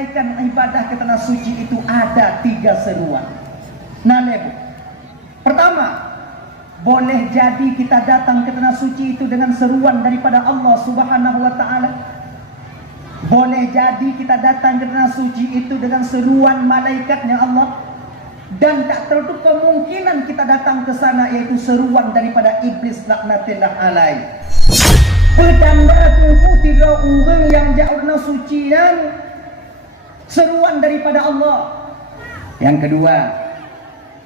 menunaikan ibadah ke tanah suci itu ada 3 seruan. Nah, lebu. Pertama, boleh jadi kita datang ke tanah suci itu dengan seruan daripada Allah Subhanahu wa taala. Boleh jadi kita datang ke tanah suci itu dengan seruan malaikatnya Allah. Dan tak tertutup kemungkinan kita datang ke sana yaitu seruan daripada iblis laknatillah alaih. Petanda tunggu 3 orang yang jauh tanah suci dan seruan daripada Allah. Yang kedua,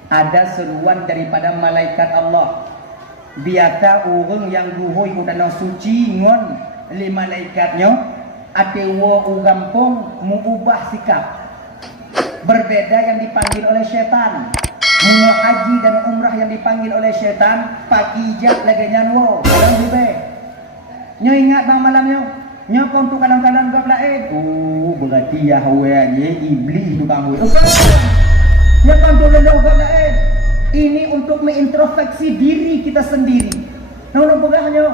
ada seruan daripada malaikat Allah. Biarkan orang yang duhoi ke tanah suci ngon li malaikatnya atewa ugampong mengubah sikap. Berbeda yang dipanggil oleh syaitan. Mungo haji dan umrah yang dipanggil oleh syaitan pakijak lagi nyanwo dalam hube. Nyo ingat bang malamnya nyo kontu kadang-kadang gak lain. Oh berarti Yahweh iblis tukang hube. Nyo kontu leluh gak lain. Ini untuk mengintrospeksi diri kita sendiri. Nah begahnya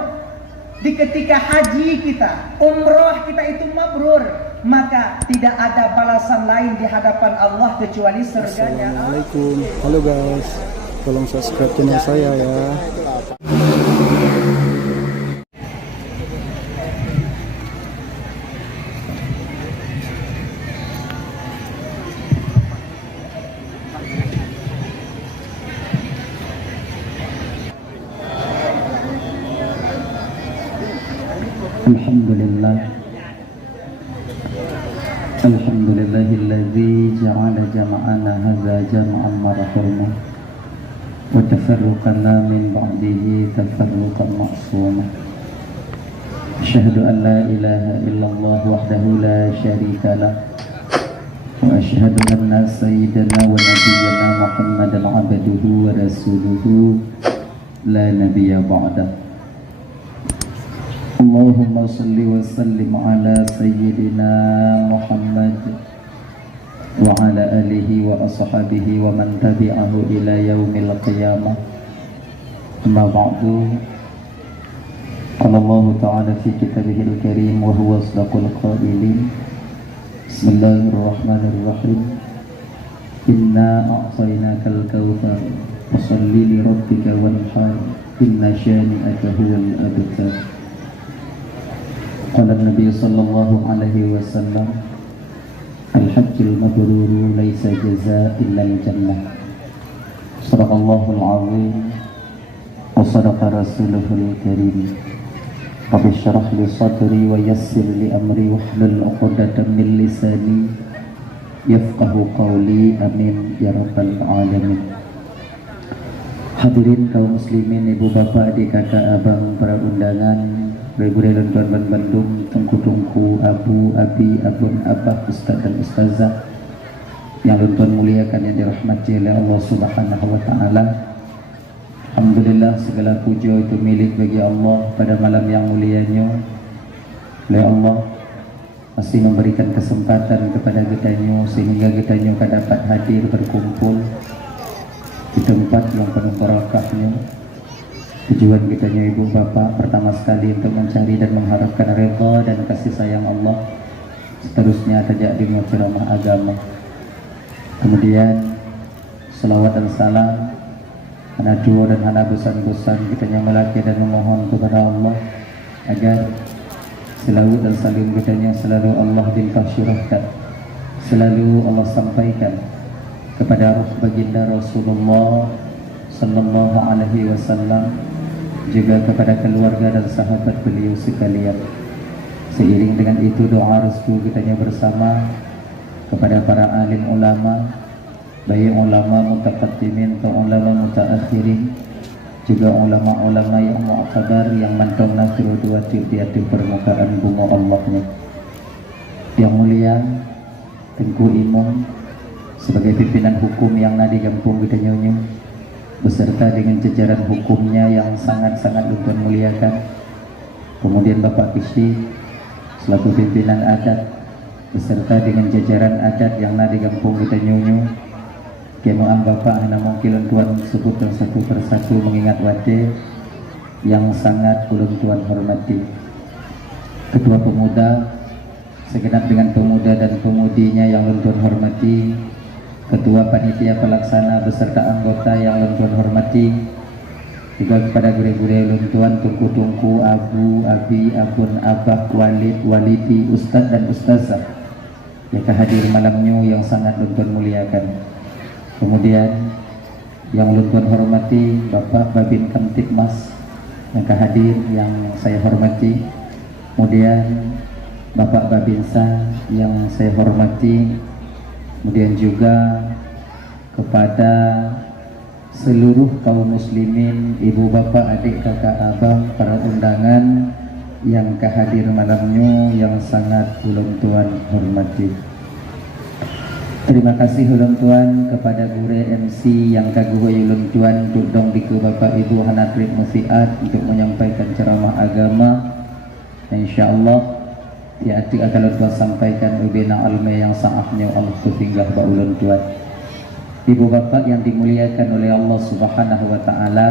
di ketika haji kita, umrah kita itu mabrur, maka tidak ada balasan lain di hadapan Allah kecuali surganya. Assalamualaikum. Halo guys, tolong subscribe channel saya ya. Alhamdulillah. Alhamdulillahilladzi ja'ala jama'ana hadza jam'an marhuma wa tafarruqana min ba'dihi tafarruqan ma'suma. Asyhadu an la ilaha illallah wahdahu la syarika lah wa asyhadu anna sayyidana wa nabiyyana Muhammadan 'abduhu wa rasuluhu la nabiyya ba'dah. Allahumma salli wa sallim ala sayyidina Muhammad wa ala alihi wa ashabihi wa man tabi'ahu ila yaumil qiyamah. Amma ba'du. Qala Allah ta'ala fi kitabihil karim wa huwa asdaqul qailin. Bismillahirrahmanirrahim. Inna a'tainakal kautsar fashalli li rabbika wanhar inna syani'aka huwal abtar. Qala Nabi sallallahu alaihi wasallam, al-hajjul mabrur laisa jazaa illa al-jannah. Sadaqallahul azim wa sadaqa rasuluhul karim. Rabbi shrah li sadri wa yassir li amri wahlul 'uqdatam min lisani yafqahu qawli, amin ya rabbal alamin. Hadirin kaum muslimin, ibu bapak, adik kakak, abang, para undangan, Ibu-ibu dan tuan-tuan Bandung, tungku-tungku, abu, abi, abun, abah, ustaz dan ustazah yang tuan muliakan, yang dirahmati oleh Allah Subhanahu wa taala. Alhamdulillah, segala puja itu milik bagi Allah pada malam yang mulianya. Oleh Allah masih memberikan kesempatan kepada kitanya sehingga kitanya dapat hadir berkumpul di tempat yang penuh barakahnya. Tujuan kitanya ibu bapak pertama sekali untuk mencari dan mengharapkan redha dan kasih sayang Allah. Seterusnya tajak dengan ceramah agama. Kemudian selawat dan salam, hana dua dan hana bosan-bosan kitanya melaki dan memohon kepada Allah agar selalu dan saling kitanya selalu Allah dilimpahsyurahkan, selalu Allah sampaikan kepada ruh baginda Rasulullah sallallahu alaihi wasallam, juga kepada keluarga dan sahabat beliau sekalian. Seiring dengan itu doa restu kitanya bersama kepada para alim ulama, baik ulama mutaqaddimin atau ulama mutaakhirin, juga ulama-ulama yang mu'tabar yang mantong nasiru dua di permukaan bunga Allahnya. Yang mulia Tengku Imam sebagai pimpinan hukum yang nadi kampung kitanya beserta dengan jajaran hukumnya yang sangat-sangat Tuan muliakan. Kemudian Bapak Kisi selaku pimpinan adat beserta dengan jajaran adat yang ada di kampung kita nyonyo. Kemudian Bapak hana mungkin Tuan sebutkan satu persatu mengingat wajah yang sangat ulun Tuan hormati. Ketua Pemuda segenap dengan pemuda dan pemudinya yang Tuan hormati, Ketua Panitia Pelaksana beserta anggota yang Tuan hormati, juga kepada guru-guru Tuan, tungku-tungku, abu, abi, abun, abah, walid, walidi, ustadz dan ustazah yang hadir malamnya yang sangat Tuan muliakan. Kemudian yang Tuan hormati Bapak Babin Kamtibmas yang hadir yang saya hormati, kemudian Bapak Babinsa yang saya hormati, kemudian juga kepada seluruh kaum muslimin, ibu bapak, adik, kakak, abang, para undangan yang kehadir malamnya yang sangat ulun tuan hormati. Terima kasih ulun tuan kepada guru MC yang kaguh ulun tuan untuk dong diku bapak ibu hanatrip musiat untuk menyampaikan ceramah agama. Insyaallah ya atik akan tuan sampaikan ubina alme yang saahnya Allah ketinggal ba ulun tuan. Ibu bapak yang dimuliakan oleh Allah Subhanahu wa taala,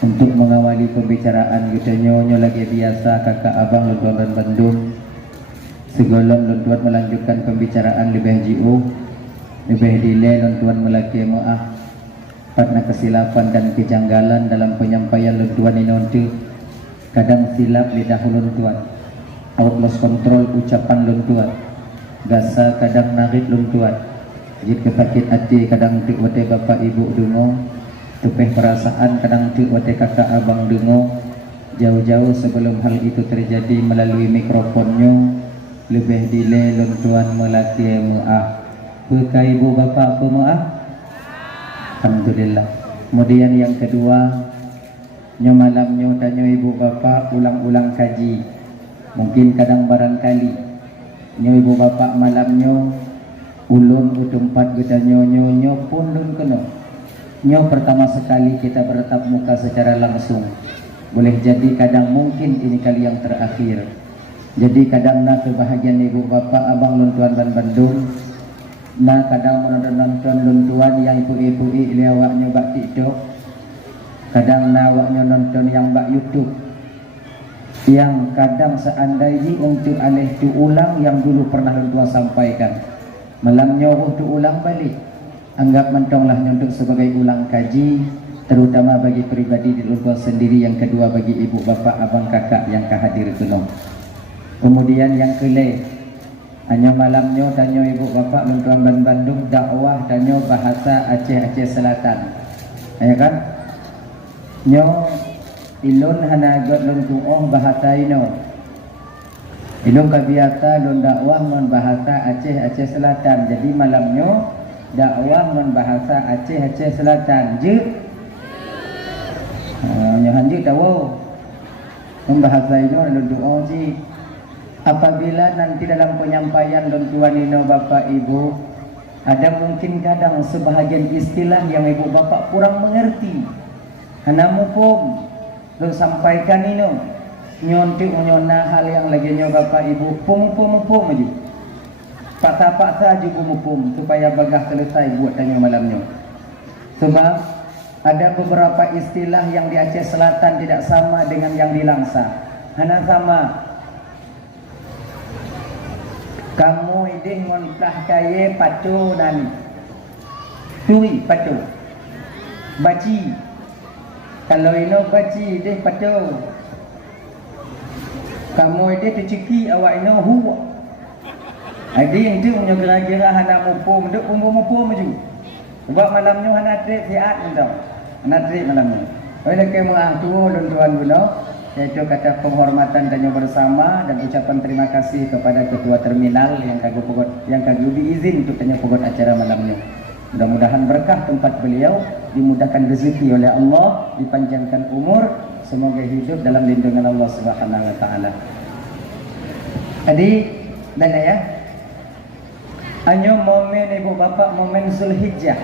untuk mengawali pembicaraan kita nyonya lagi biasa kakak abang Luntuan dan Bandung segolong Luntuan melanjutkan pembicaraan lebih jauh lebih delay Luntuan melaki maaf karena kesilapan dan kejanggalan dalam penyampaian Luntuan ini nanti kadang silap lidah Luntuan, out lost control ucapan Luntuan, gasa kadang narik Luntuan, jika sakit hati kadang tik wate bapak ibu dungo, tupeh perasaan kadang tik wate kakak abang dungo. Jauh-jauh sebelum hal itu terjadi melalui mikrofonnya lebih delay Luntuan melaki maaf. Bukai ibu bapak aku maaf. Alhamdulillah. Kemudian yang kedua, nyo malamnya tanya ibu bapak ulang-ulang kaji. Mungkin kadang barangkali nyo ibu bapak malamnya ulun utumpat kita nyo pun lun kena. Nyo pertama sekali kita bertatap muka secara langsung. Boleh jadi kadang mungkin ini kali yang terakhir. Jadi kadang nak kebahagiaan ibu bapak abang Luntuan dan Bandung, nah kadang menonton Luntuan yang ibu-ibu liawaknya bak TikTok, kadang nawaknya nonton yang bak YouTube, yang kadang seandainya untuk alih tu ulang yang dulu pernah Luntuan sampaikan, malamnya untuk ulang balik, anggap mentonglah untuk sebagai ulang kaji, terutama bagi pribadi di Luntuan sendiri, yang kedua bagi ibu bapak abang kakak yang kehadir penuh. Kemudian yang kelima, hanya malamnya tanya ibu bapak Luntuan dan Bandung dakwah tanya bahasa Aceh Selatan, ya kan? Nyo ilun hanagot Luntuan bahasa ino, ilun kabiasa lun dakwah non bahasa Aceh Selatan. Jadi malamnya dakwah non bahasa Aceh Selatan. Je, nyohan je tahu, non bahasa ino Luntuan je. Apabila nanti dalam penyampaian Luntuan ino bapak ibu ada mungkin kadang sebahagian istilah yang ibu bapak kurang mengerti, hanamu pun lu sampaikan ino nyontik menyona hal yang lagi nyo bapak ibu pum aja paksa juga pum supaya bagah selesai buat tanya malamnya. Sebab ada beberapa istilah yang di Aceh Selatan tidak sama dengan yang di Langsa. Hana sama. Kamu ini ngontah kaya patu nani tui patu baci, kalau ino baci deh patu, kamu ini terciki awak ino huwa ada yang tu punya kira-kira hana mupum duk mupum maju sebab malamnya hana trip siat entah hana trip malamnya oleh kemah tu Luntuan bulau, yaitu kata penghormatan tanya bersama dan ucapan terima kasih kepada ketua terminal yang kagum diizin untuk tanya pogot acara malamnya. Mudah-mudahan berkah tempat beliau, dimudahkan rezeki oleh Allah, dipanjangkan umur, semoga hidup dalam lindungan Allah Subhanahu wa taala. Tadi dan ya, hanya momen ibu bapak momen Zulhijjah,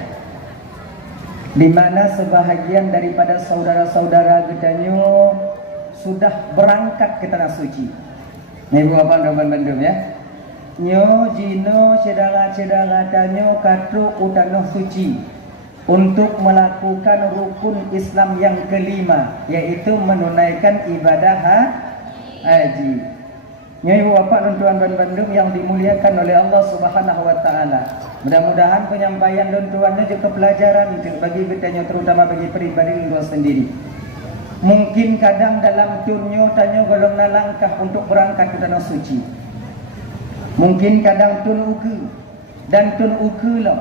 di mana sebahagian daripada saudara-saudara gedanyo sudah berangkat ke tanah suci. Nih ibu bapak dan Bandung ya. Nyo jino cedara tanyo katru utanah suci untuk melakukan rukun Islam yang kelima, yaitu menunaikan ibadah haji. Nyai bapak dan tuan dan bandung yang dimuliakan oleh Allah Subhanahu wa taala. Mudah-mudahan penyampaian dan tuannya juga pelajaran bagi kita terutama bagi pribadi lu sendiri. Mungkin kadang dalam tunyo tanya golong langkah untuk berangkat ke tanah suci. Mungkin kadang tun uku dan tun uku lah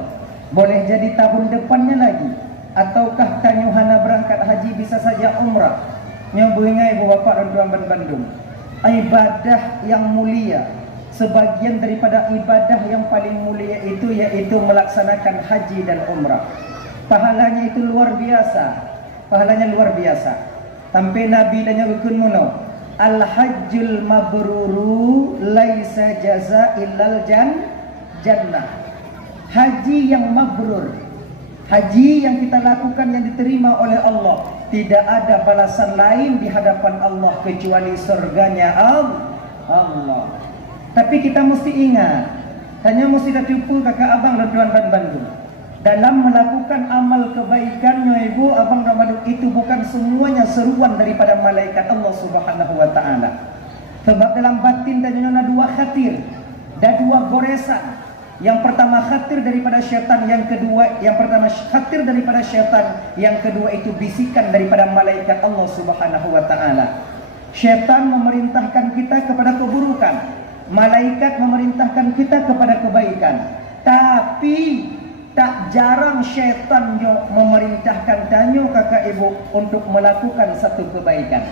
boleh jadi tahun depannya lagi, ataukah tanya hana berangkat haji bisa saja umrah. Nyobuingai bapak dan tuan bandung. Ibadah yang mulia, sebagian daripada ibadah yang paling mulia itu yaitu melaksanakan haji dan umrah. Pahalanya itu luar biasa. Pahalanya luar biasa. Sampai Nabi tanya rukun muno, al-hajjul mabruru laisa jaza illal jannah. Haji yang mabrur, haji yang kita lakukan yang diterima oleh Allah, tidak ada balasan lain di hadapan Allah kecuali surganya Allah. Tapi kita mesti ingat, tanya mesti tertipu kakak abang dan tuan bandung. Dalam melakukan amal kebaikannya ibu abang dan bandung itu bukan semuanya seruan daripada malaikat Allah Subhanahu wa taala. Sebab dalam batin tanya ada dua khatir, ada dua goresan. Yang pertama khatir daripada syaitan, yang pertama khatir daripada syaitan, yang kedua itu bisikan daripada malaikat Allah Subhanahu wa taala. Syaitan memerintahkan kita kepada keburukan, malaikat memerintahkan kita kepada kebaikan. Tapi tak jarang syaitan memerintahkan tanyo kakak ibu untuk melakukan satu kebaikan.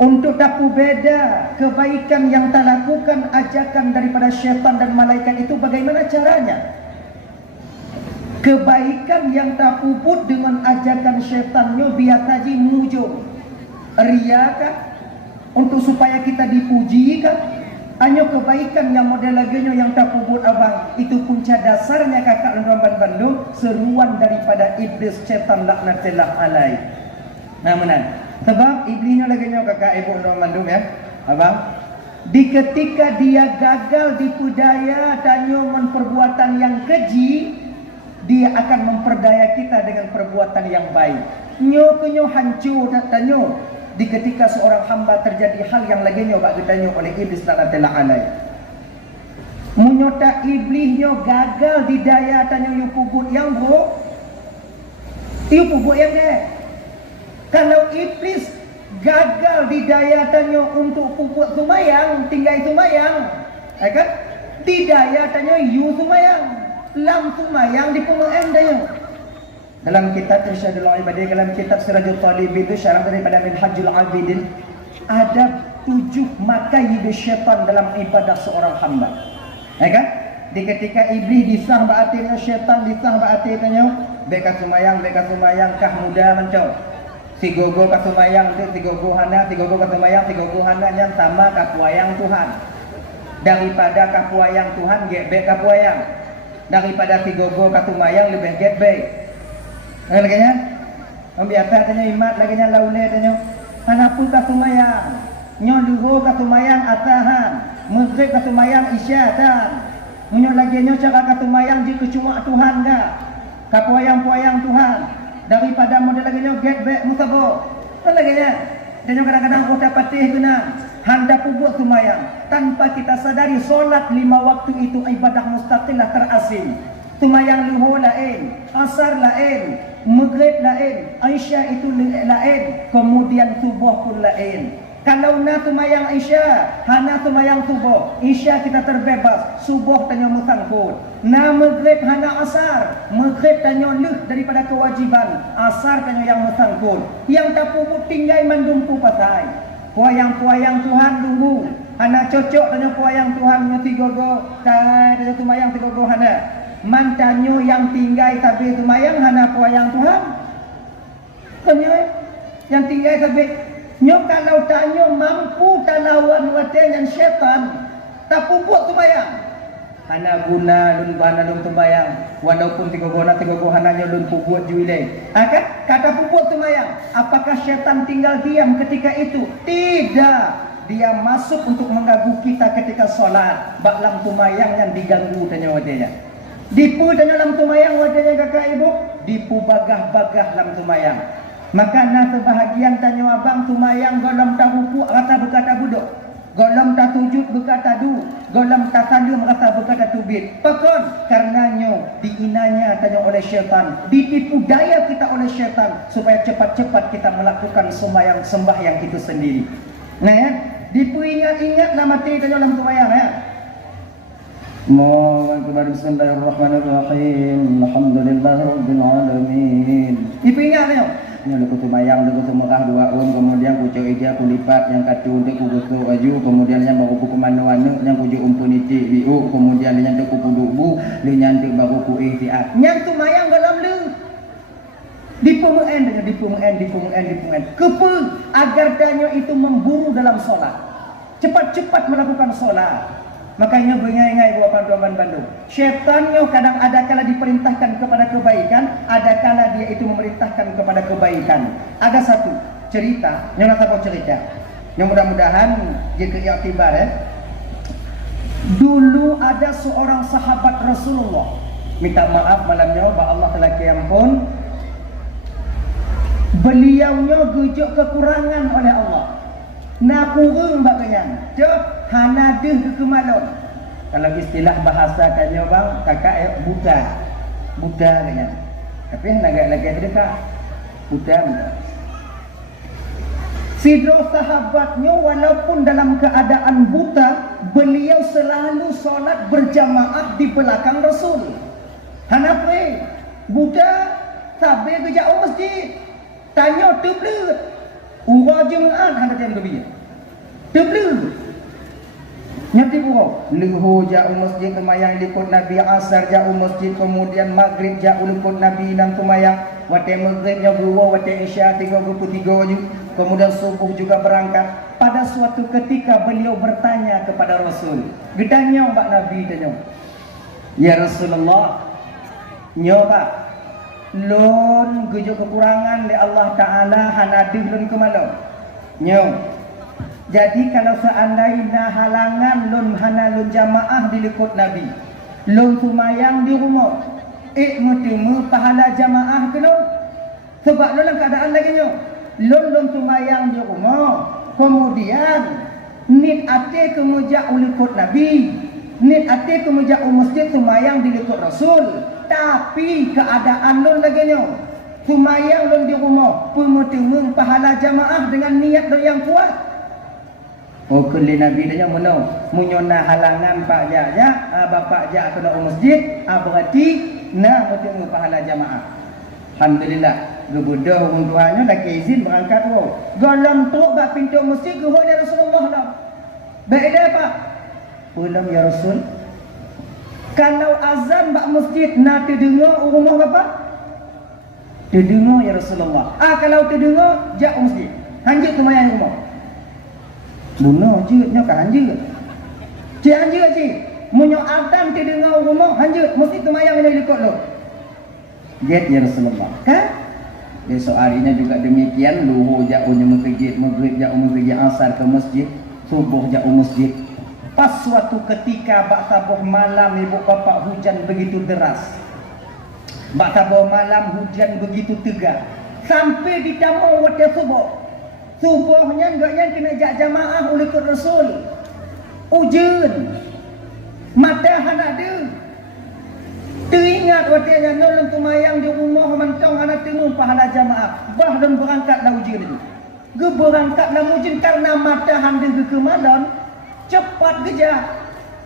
Untuk tahu beda kebaikan yang tak lakukan ajakan daripada syaitan dan malaikat itu bagaimana caranya? Kebaikan yang tak puput dengan ajakan syaitannya biar kaji mujung ria kah? Untuk supaya kita dipuji kah? Hanya kebaikan yang model laginya yang tak puput abang itu punca dasarnya kakak dan bandung seruan daripada iblis syaitan laknatillah alaih. Nah menan. Sebab iblisnya lagi kakak ibu dan bandung ya abang, di ketika dia gagal dipudaya tanyo perbuatan yang keji, dia akan memperdaya kita dengan perbuatan yang baik. Nyo hancur tanyo di ketika seorang hamba terjadi hal yang lagi bak ditanyo oleh iblis laknatullah alaih. Munyota iblisnya gagal didaya tanyo yu pubut yang buruk, yu pubut yang deh. Kalau iblis gagal didayatannya untuk pupuk sumayang, tinggal sumayang, kan? Didayatannya yu sumayang, lam sumayang di pemeng dayo. Dalam kitab Irsyadul Ibadin, dalam kitab Sirajul Talib itu syarah daripada Minhajul Abidin, ada 7 makai syaitan dalam ibadah seorang hamba. Kan? Di ketika iblis disah baatinnya syaitan, disah baatinnya, beka sumayang kah muda mencong. Tigogo kasumayang tu tigogo hana yang sama kapuayang Tuhan. Daripada kapuayang Tuhan gebek kapuayang. Daripada tigogo kasumayang lebih gebek. Lagi-nya biasa tanya imat lagi-nya laule tanya hanapu kasumayang. Nyodugo kasumayang atahan, muzrik kasumayang isyatan. Munyo lagi-nya cara kasumayang jika cuma Tuhan dah. Kapuayang-puayang Tuhan. Daripada model lagi get back musabo. Kan lagi ya. Dan kadang-kadang kota patih guna hendak pubuk sumayang tanpa kita sadari solat 5 waktu itu ibadah mustaqilah terasing. Sumayang luhur lain, asar lain, maghrib lain, Aisyah itu lain, kemudian subuh pun lain. Kalau nak sumayang Isya, hana sumayang subuh. Isya kita terbebas, subuh tanya musangkut. Na maghrib hana asar, maghrib tanya leh daripada kewajiban, asar tanya yang musangkut. Yang tak puput tinggal mandumpu pasai. Puayang-puayang Tuhan dulu. Hana cocok tanya puayang Tuhan nya tigogo, tanya sumayang tigogo hana. Mantanyo yang tinggal tapi sumayang hana puayang Tuhan. Tanya yang tinggal tapi nyo kalau tanyo mampu tanawan waten syaitan tak pupuk sembahyang. Hana guna lun bana lun sembahyang walaupun tiga hananya lun pupuk juile. Kan kata pupuk sembahyang. Apakah syaitan tinggal diam ketika itu? Tidak. Dia masuk untuk mengganggu kita ketika solat. Bak lam sembahyang yang diganggu tanya wadenya. Dipu tanya lam sembahyang wadenya kakak ibu. Dipu bagah-bagah lam sembahyang. Maka nak sebahagian tanya abang sumayang dalam tahuku rata berkata budok. Golam tak tunjuk berkata du, golam tak tanda merasa berkata tubit. Pakon karenanya diinanya tanya oleh syaitan, ditipu daya kita oleh syaitan supaya cepat-cepat kita melakukan sembahyang itu sendiri. Nah ya, dipu ingat-ingat nama mati tanya dalam sembahyang ya. Allahu Akbar. Bismillahirrahmanirrahim. Alhamdulillahirabbil alamin. Dipu ingat ya. Ini aku tumayang, aku merah dua kemudian ku cok ija aku lipat yang katu untuk ku gusto aju, kemudian yang baru ku kemana-mana yang ku jok umpun iti biu, kemudian yang ku kudubu, nyantik baru ku ihtiat. Yang tumayang dalam lu. Dipemen dengan dipemen. Kepe agar danyo itu memburu dalam solat. Cepat-cepat melakukan solat. Makanya bengai-ngai buat panduan Bandung. Syaitannya kadang ada kala diperintahkan kepada kebaikan, ada kala dia itu memerintahkan kepada kebaikan. Ada satu cerita, yang nak tahu cerita. Yang mudah-mudahan jika iktibar ya. Dulu ada seorang sahabat Rasulullah. Minta maaf malamnya, ba Allah telah kiampun. Beliaunya gejok kekurangan oleh Allah. Nak kurung bagaian. Cok hanadeh kekemalon. Kalau istilah bahasa kanyo bang, kakak buta. Buta kanyo. Tapi agak lagi terdekat. Buta. Sidro sahabatnya walaupun dalam keadaan buta, beliau selalu solat berjamaah di belakang Rasul. Hanape buta sabe ke jauh masjid. Tanya teblet. Urang jemaah hendak yang lebih. Teblet. Nyati buho, luhu jauh masjid tumayang likut Nabi, asar jauh masjid, kemudian maghrib jauh likut Nabi dan tumayang. Waktu maghribnya buho, waktu isya 33 je. Kemudian subuh juga berangkat. Pada suatu ketika beliau bertanya kepada Rasul. Gedanya Mbak Nabi tanya. Ya Rasulullah, nyoba lon gejo kekurangan di Allah Ta'ala hanadih lon kemalau. Jadi kalau seandainya halangan lon hana lon jamaah dilikut Nabi, lon tumayang di rumah, mutemu pahala jamaah ke lon? Sebab lon dalam keadaan lagi nyo, lon tumayang di rumah, kemudian nit ate kemuja ulikut Nabi, nit ate kemuja masjid tumayang dilikut Rasul. Tapi keadaan lon lagi nyo, tumayang lon di rumah, pemutemu pahala jamaah dengan niat lon yang kuat. Oh kali Nabi dia mana munyona halangan pak ja bapak ja kena masjid berarti nah bertemu pahala jamaah. Alhamdulillah gebudah orang tuanya dah izin berangkat wo golam truk bak pintu masjid ke ya Rasulullah dah baik dah pak pulang ya Rasul. Kalau azan bak masjid nak terdengar rumah bapa terdengar ya Rasulullah. Kalau terdengar ja masjid hanjit tumayang rumah. Bunuh je kan hanjut. Cik hanjut cik. Munyo adam terdengar rumah hanjut mesti tumayang ini likut lo. Get ya Rasulullah. Kan? Besok harinya juga demikian luhur jauhnya masjid, maghrib jauh masjid, asar ke masjid, subuh jauh masjid. Pas suatu ketika bak tabuh malam ibu bapa hujan begitu deras. Bak tabuh malam hujan begitu tegar. Sampai di tamu waktu subuh. Subuhnya enggak yang kena jak jamaah oleh Rasul. Ujian. Mata anak dia. Teringat waktu yang nolong tumayang di rumah mantong anak temu pahala jamaah. Bah dan berangkatlah ujian itu. Ge berangkatlah ujian karena mata handa ke kemalon cepat gejak.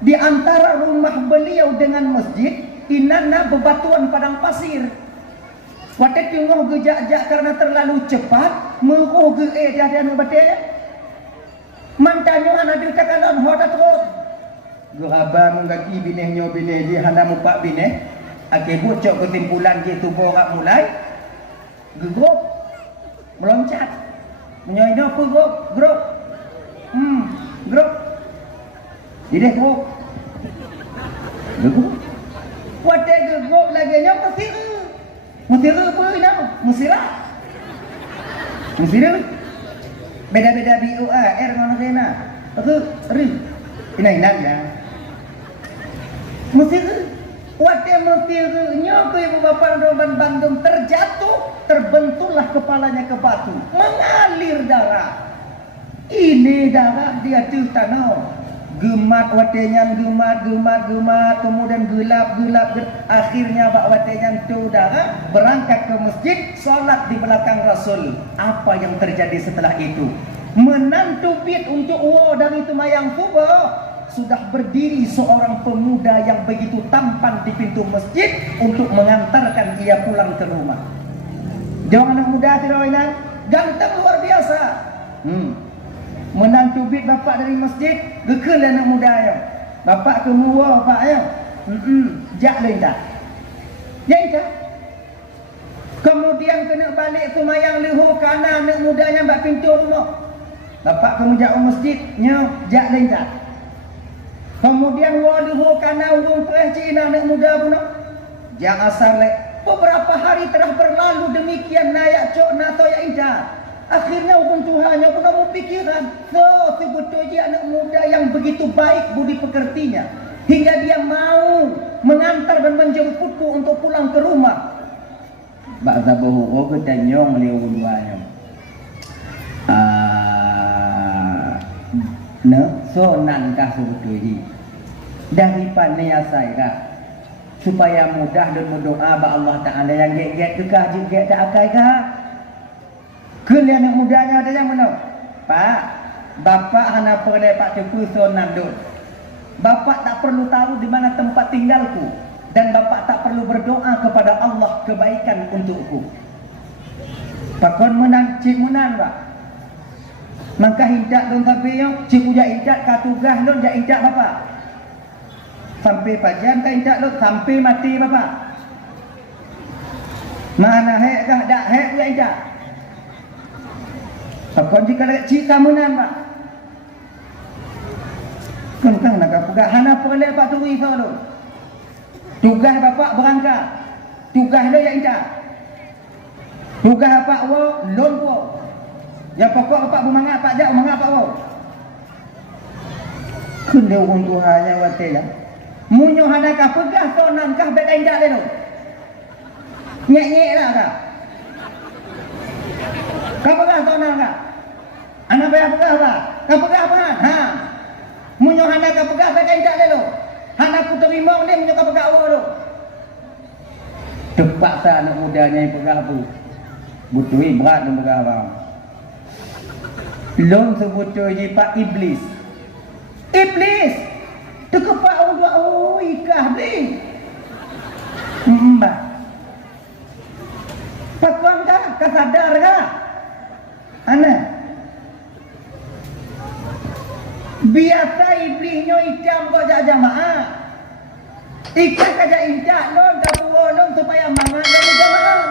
Di antara rumah beliau dengan masjid inana bebatuan padang pasir. Waktu tengok gejak-jak karena terlalu cepat, menguh ge dah dia nak batik. Mantanyo anak dia kakalon hoda terus. Ge abang ngaki binehnya bineh dia hana mupak bineh. Akibat cok ketimpulan dia tu borak mulai. Gegrup. Meloncat. Menyoino apa grup? Grup. Ideh grup. Gegrup. Waktu gegrup lagi nya pasti Musira apa nama? Musira? Musira? Beda-beda BOA, R mana kena? Aku ri. Ina ya. Musira. Waktu musiranya ke ibu bapa Roman Bandung terjatuh, terbenturlah kepalanya ke batu, mengalir darah. Ini darah dia tu tanah. Gemat watenyan, gemat, kemudian gelap, akhirnya bak watenyan tu darah berangkat ke masjid, solat di belakang Rasul. Apa yang terjadi setelah itu? Menantu bid untuk dari Tumayang Kuba, sudah berdiri seorang pemuda yang begitu tampan di pintu masjid untuk mengantarkan ia pulang ke rumah. Jangan anak muda tidak ini, ganteng luar biasa. Menantu bid bapak dari masjid, gekal anak muda ya. Bapak kemua bapak ya. Jak lain tak. Ya. Kemudian kena balik Tumayang leho kanan anak mudanya bak pintu rumah. Bapak kamu jak masjid, nya jak lain tak. Kemudian leho kanan urung pereh Cina anak muda pun. Jak asar lek. Beberapa hari telah berlalu demikian nayak cok nato ya indah. Akhirnya hukum Tuhannya pun kamu pikiran, sebetulnya anak muda yang begitu baik budi pekertinya, hingga dia mau mengantar dan menjemputku untuk pulang ke rumah. Bak zabahu ko ketanyong liu duanya. Sonan kah sebetulnya daripada niasai kah supaya mudah dan berdoa ba Allah Taala yang get kekah juga tak akai kah? Kalian yang mudanya ada yang mana? Pak, bapak hana pergi Pak Teku sonan dulu. Bapak tak perlu tahu di mana tempat tinggalku, dan bapak tak perlu berdoa kepada Allah kebaikan untukku. Pakon menang cik munan Pak. Maka hindak don sampai yang cik uja hindak katugah don jak hindak bapak. Sampai pajan ka hindak don sampai mati bapak. Mana hek kah dak hek uja hindak. Pakon jika lagi cik kamunan Pak. Kentang nak pegak hana perle Pak turi solo. Tugas bapak berangkat. Tugas lo yang indah. Tugas bapak wo lon wo. Ya pokok bapak bermangat pak jak mangat pak wo. Kende urung Tuhannya wate ya. Munyo hana ka pegah tonan kah bet indah le lo. Nyek lah kah. Kau pegah tonan kah? Anak bayar pegah apa? Kau pegah apa? Ha. Munyo hana kau pegah bagai dak le lo. Hana ku terima ni munyo kau pegah awak lo. Terpaksa anak mudanya yang pegah apa? Butui berat dan pegah apa? Lon sebutnya Pak Iblis. Iblis. Terkepak orang oh ikah beli. Mbak. Pakuan kah? Kau sadar kah? Anak. Biasa iblisnya ikam kau jak jamaah. Ikan kajak injak non kau non supaya mangan dari jamaah.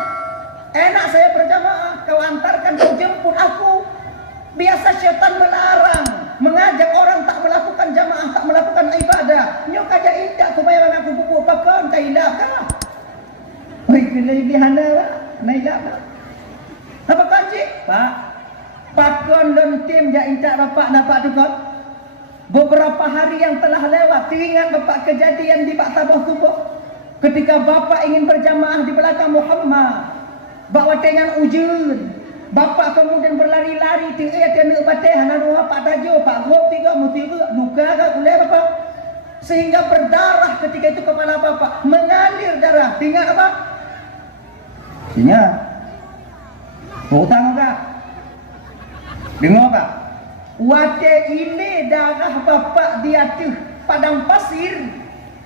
Enak saya berjamaah. Kau antarkan kau jemput aku. Biasa syaitan melarang, mengajak orang tak melakukan jamaah, tak melakukan ibadah. Nyo kajak injak supaya aku pupuk pakon kau hilap kah? Oi kelebih hana lah, nailap lah. Apa kanji? Pak, pakon dan tim jak injak bapak dapat tu kau. Beberapa hari yang telah lewat, teringat bapak kejadian di Pak Tabah Tubuh. Ketika bapak ingin berjamaah di belakang Muhammad, bawa dengan ujun. Bapak kemudian berlari-lari, tiada bateh, hana dua Pak Tajo, Pak Gop, tiga mutiara, luka ke boleh bapak. Sehingga berdarah ketika itu kepala bapak, mengalir darah. Tinggal apa? Ingat. Hutang enggak? Dengar Pak. Wate ini darah bapak di atas padang pasir.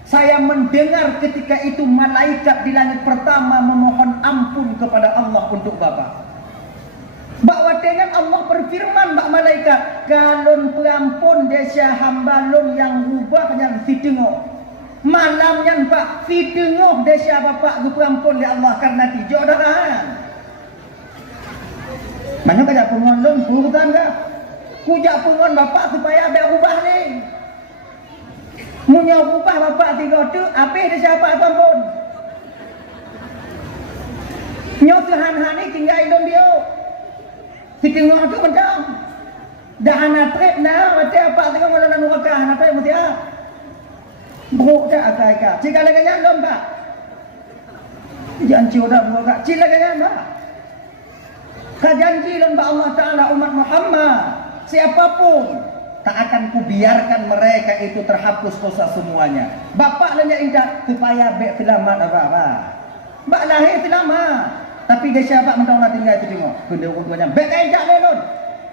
Saya mendengar ketika itu malaikat di langit pertama memohon ampun kepada Allah untuk bapak. Bahawa dengan Allah berfirman bak malaikat, kalon perampun desa hamba lon yang rubahnya fitengok. Malamnya pak fitengok desa bapak gu perampun ya Allah karena tijo darahan. Mana kajak pengon lon purutan kah? Kujak pengon bapak supaya ada ubah ni. Munya ubah bapak tiga tu, apa desa apa pun. Nyok sehan-han ni tinggal lon dia. Si tengok tu macam dah anak trip nah macam apa tengok malam nak nurakah anak trip mesti ah buruk tak akak jika lagi nyalon pak jangan curah nurakah cila lagi nyalon kah janji lon Allah Ta'ala umat Muhammad siapapun tak akan kubiarkan mereka itu terhapus dosa semuanya. Bapak lanya indah supaya bek selamat apa-apa. Bak lahir selamat. Tapi dia siapa mentang tinggal itu tengok. Kedua keduanya bek indah lelon.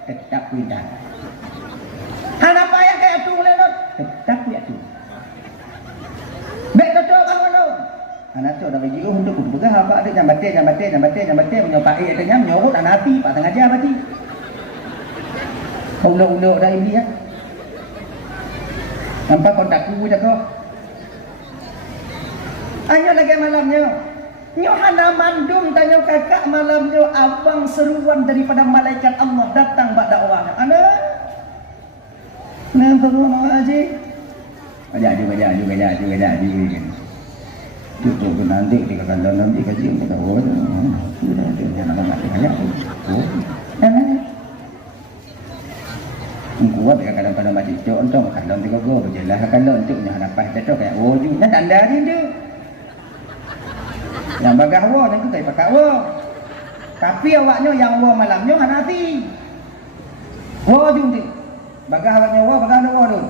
Tetap indah. Hanapa yang kayak tu lelon. Tetap ya tu. Bek betul kan lelon. Anak tu dah bagi untuk betul apa ada jambate menyopai adanya menyorot anak api pak tengah dia mati. Unduk-unduk dah ini ya. Nampak kontak ku dah kau. Ayo lagi malamnya. Nyo hana mandum tanya kakak malamnya abang seruan daripada malaikat Allah datang bak dakwah. Anak. Nah perlu mau aja. Baca. Tutup nanti di kandang nanti kaji kita bawa. Sudah dia nama mati banyak. Kuat ya kadang-kadang macam tu untuk kalau tiga go berjelas kalau untuk nya dapat betul kayak wujud nya tanda dia. Yang bagah wa dan tu tak pakai wa. Tapi awaknya yang wa malamnya hati. Wa jum tu. Bagah awaknya wa bagah wa tu.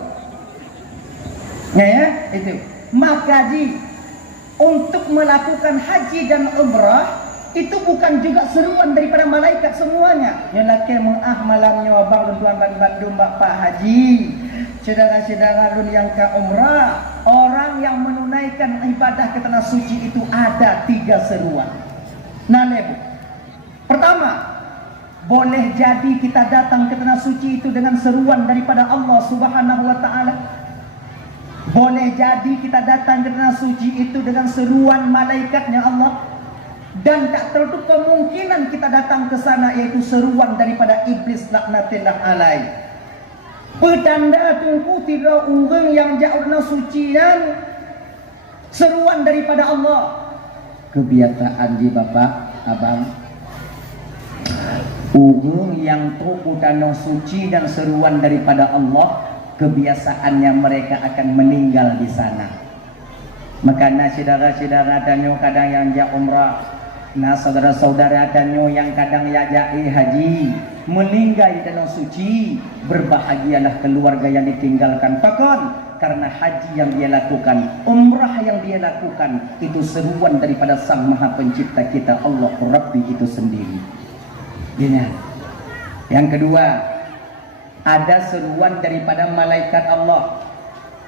Ya itu. Maka untuk melakukan haji dan umrah itu bukan juga seruan daripada malaikat semuanya. Yang laki mengah malamnya abang tuan Bandung Bapak Haji. Saudara-saudara lun yang ke umrah, orang yang menunaikan ibadah ke tanah suci itu ada 3 seruan. Nah, lebu. Pertama, boleh jadi kita datang ke tanah suci itu dengan seruan daripada Allah Subhanahu wa taala. Boleh jadi kita datang ke tanah suci itu dengan seruan malaikatnya Allah. Dan tak tertutup kemungkinan kita datang ke sana yaitu seruan daripada iblis laknatillah alai. Petanda tunggu tidak orang yang jauh dari suci dan seruan daripada Allah. Kebiasaan di bapak, abang. Orang yang tunggu tanah suci dan seruan daripada Allah, kebiasaannya mereka akan meninggal di sana. Makanya saudara-saudara dan kadang yang jauh umrah. Nah saudara-saudara danyo yang kadang yajai haji meninggal di tanah suci, berbahagialah keluarga yang ditinggalkan. Pakon karena haji yang dia lakukan, umrah yang dia lakukan itu seruan daripada Sang Maha Pencipta kita Allah Rabbi itu sendiri. Ingat. Yang kedua, ada seruan daripada malaikat Allah.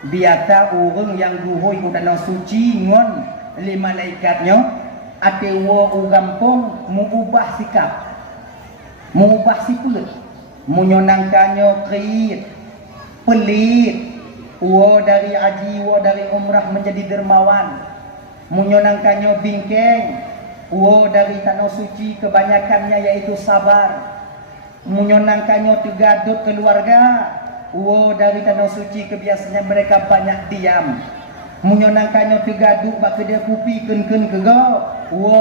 Biasa orang yang guhoi ke tanah suci ngon li malaikatnya atewa ugampong mengubah sikap, mengubah sifat, menyonangkannya kait, pelit, dari haji, dari umrah menjadi dermawan, menyonangkannya bingkeng, dari tanah suci kebanyakannya yaitu sabar, menyonangkannya tegadut keluarga, dari tanah suci kebiasaannya mereka banyak diam. Menyonangkannya tegaduk bak kedai kopi ken-ken kegau.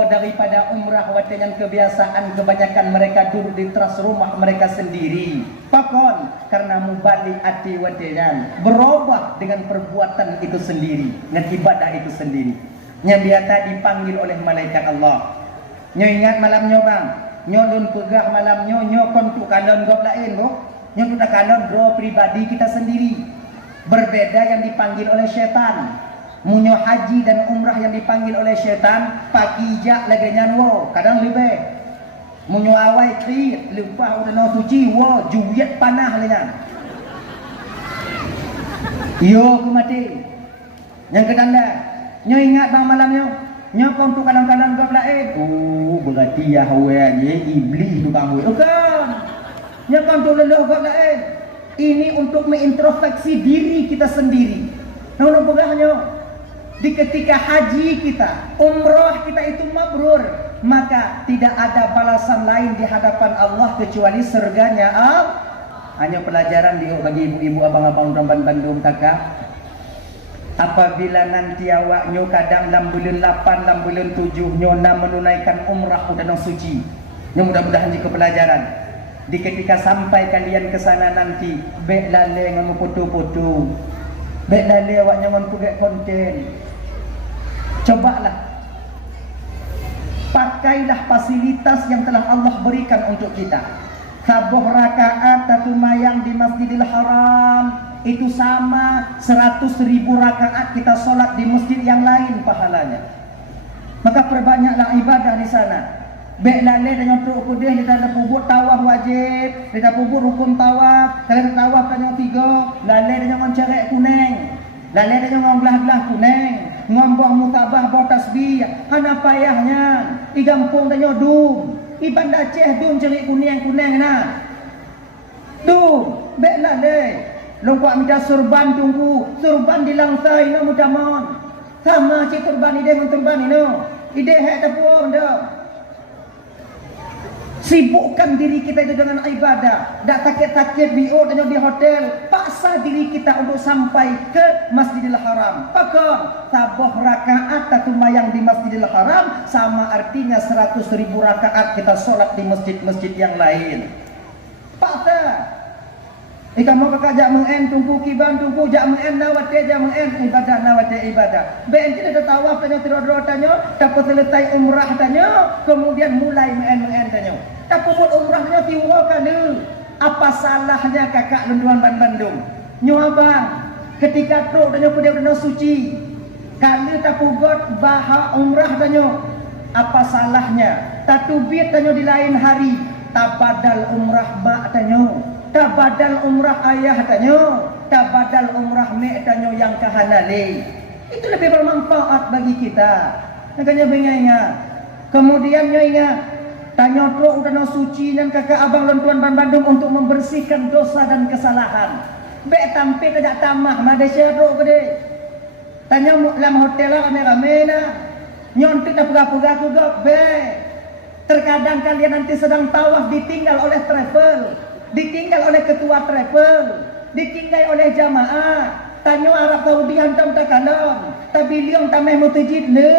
Daripada umrah dengan kebiasaan kebanyakan mereka duduk di teras rumah mereka sendiri. Pakon karena mubalik hati wadenan berubah dengan perbuatan itu sendiri, dengan ibadah itu sendiri. Yang biasa dipanggil oleh malaikat Allah. Nyo ingat malamnya bang, nyo lun pegah malamnya nyo kon tu kalon gop lain bro. Nyo tu dah kalon bro pribadi kita sendiri. Berbeda yang dipanggil oleh syaitan. Munyo haji dan umrah yang dipanggil oleh syaitan pakijak lagi nyanwo kadang lebih munyo awai krit lupa udah suci wo juyat panah lengan yo ku mati yang kedanda nyo ingat bang malamnya nyo kon tu kadang-kadang gap lain berarti Yahweh ye iblis tu bang bukan nyo kon tu leluh gap lain ini untuk mengintrospeksi diri kita sendiri nono pegahnya. Di ketika haji kita, umrah kita itu mabrur, maka tidak ada balasan lain di hadapan Allah kecuali surganya. Hanya pelajaran bagi ibu-ibu, abang-abang Bandung kakak. Apabila nanti awaknya kadang 6 bulan 8, 6 bulan 7 nyona menunaikan umrah dan suci. Mudah-mudahan jika pelajaran. Di ketika sampai kalian ke sana nanti, bek lale ngam foto-foto. Bek lale awaknya ngon puget konten. Cobalah pakailah fasilitas yang telah Allah berikan untuk kita. sabuh rakaat satu mayang di Masjidil Haram itu sama 100.000 rakaat kita sholat di masjid yang lain pahalanya. Maka perbanyaklah ibadah di sana. Baik lalai dengan truk kudih di dalam pubut tawaf wajib, di dalam pubut rukun tawaf, kalau tawaf tanya 3, lalai dengan cerek kuning, lalai dengan gelah-gelah kuning, ngombong mutabah bawa tasbih, hana payahnya, di kampung tanya dum, di Banda Aceh dum cerik kuning-kuning na. Dum, baik lalai, lompat minta surban tunggu, surban dilangsai no mudah mohon. Sama cik turban ide dengan turban ini, ide hak tapuam dah. Sibukkan diri kita itu dengan ibadah. Tak sakit-sakit biur dan di hotel. Paksa diri kita untuk sampai ke Masjidil Haram. Pakon sabuh rakaat satu mayang di Masjidil Haram sama artinya 100.000 rakaat kita sholat di masjid-masjid yang lain. Paksa. Ika mau kakak jak mengen tunggu kiban tunggu jak mengen nawate jak mengen ibadah nawate ibadah. Ben tidak ada tawaf tanya tidur tanya, tapi selesai umrah tanya, kemudian mulai mengen tanya. Tapi buat umrahnya tiwa kali. Apa salahnya kakak lunduan Bandung? Nyuabang ketika tu tanya pada danau suci. Kali tak pugot bahak umrah tanya. Apa salahnya? Tatubit tanya di lain hari. Tabadal umrah mak tanya. Tak badal umrah ayah tanya, tak badal umrah mek tanya yang kehalali. Itu lebih bermanfaat bagi kita. Makanya ingat. Kemudian ingat, tanya truk danau suci dan kakak abang lontuan Bandung untuk membersihkan dosa dan kesalahan. Bek tampil kejak tamah Malaysia truk gede. Tanya dalam hotel lah rame-rame na. Nyontik tak pegah-pegah juga bek. Terkadang kalian nanti sedang tawaf ditinggal oleh travel. Ditinggal oleh ketua travel, ditinggal oleh jamaah. Tanya Arab Saudi hantam tak kalon, tapi liang tameh mutajid le.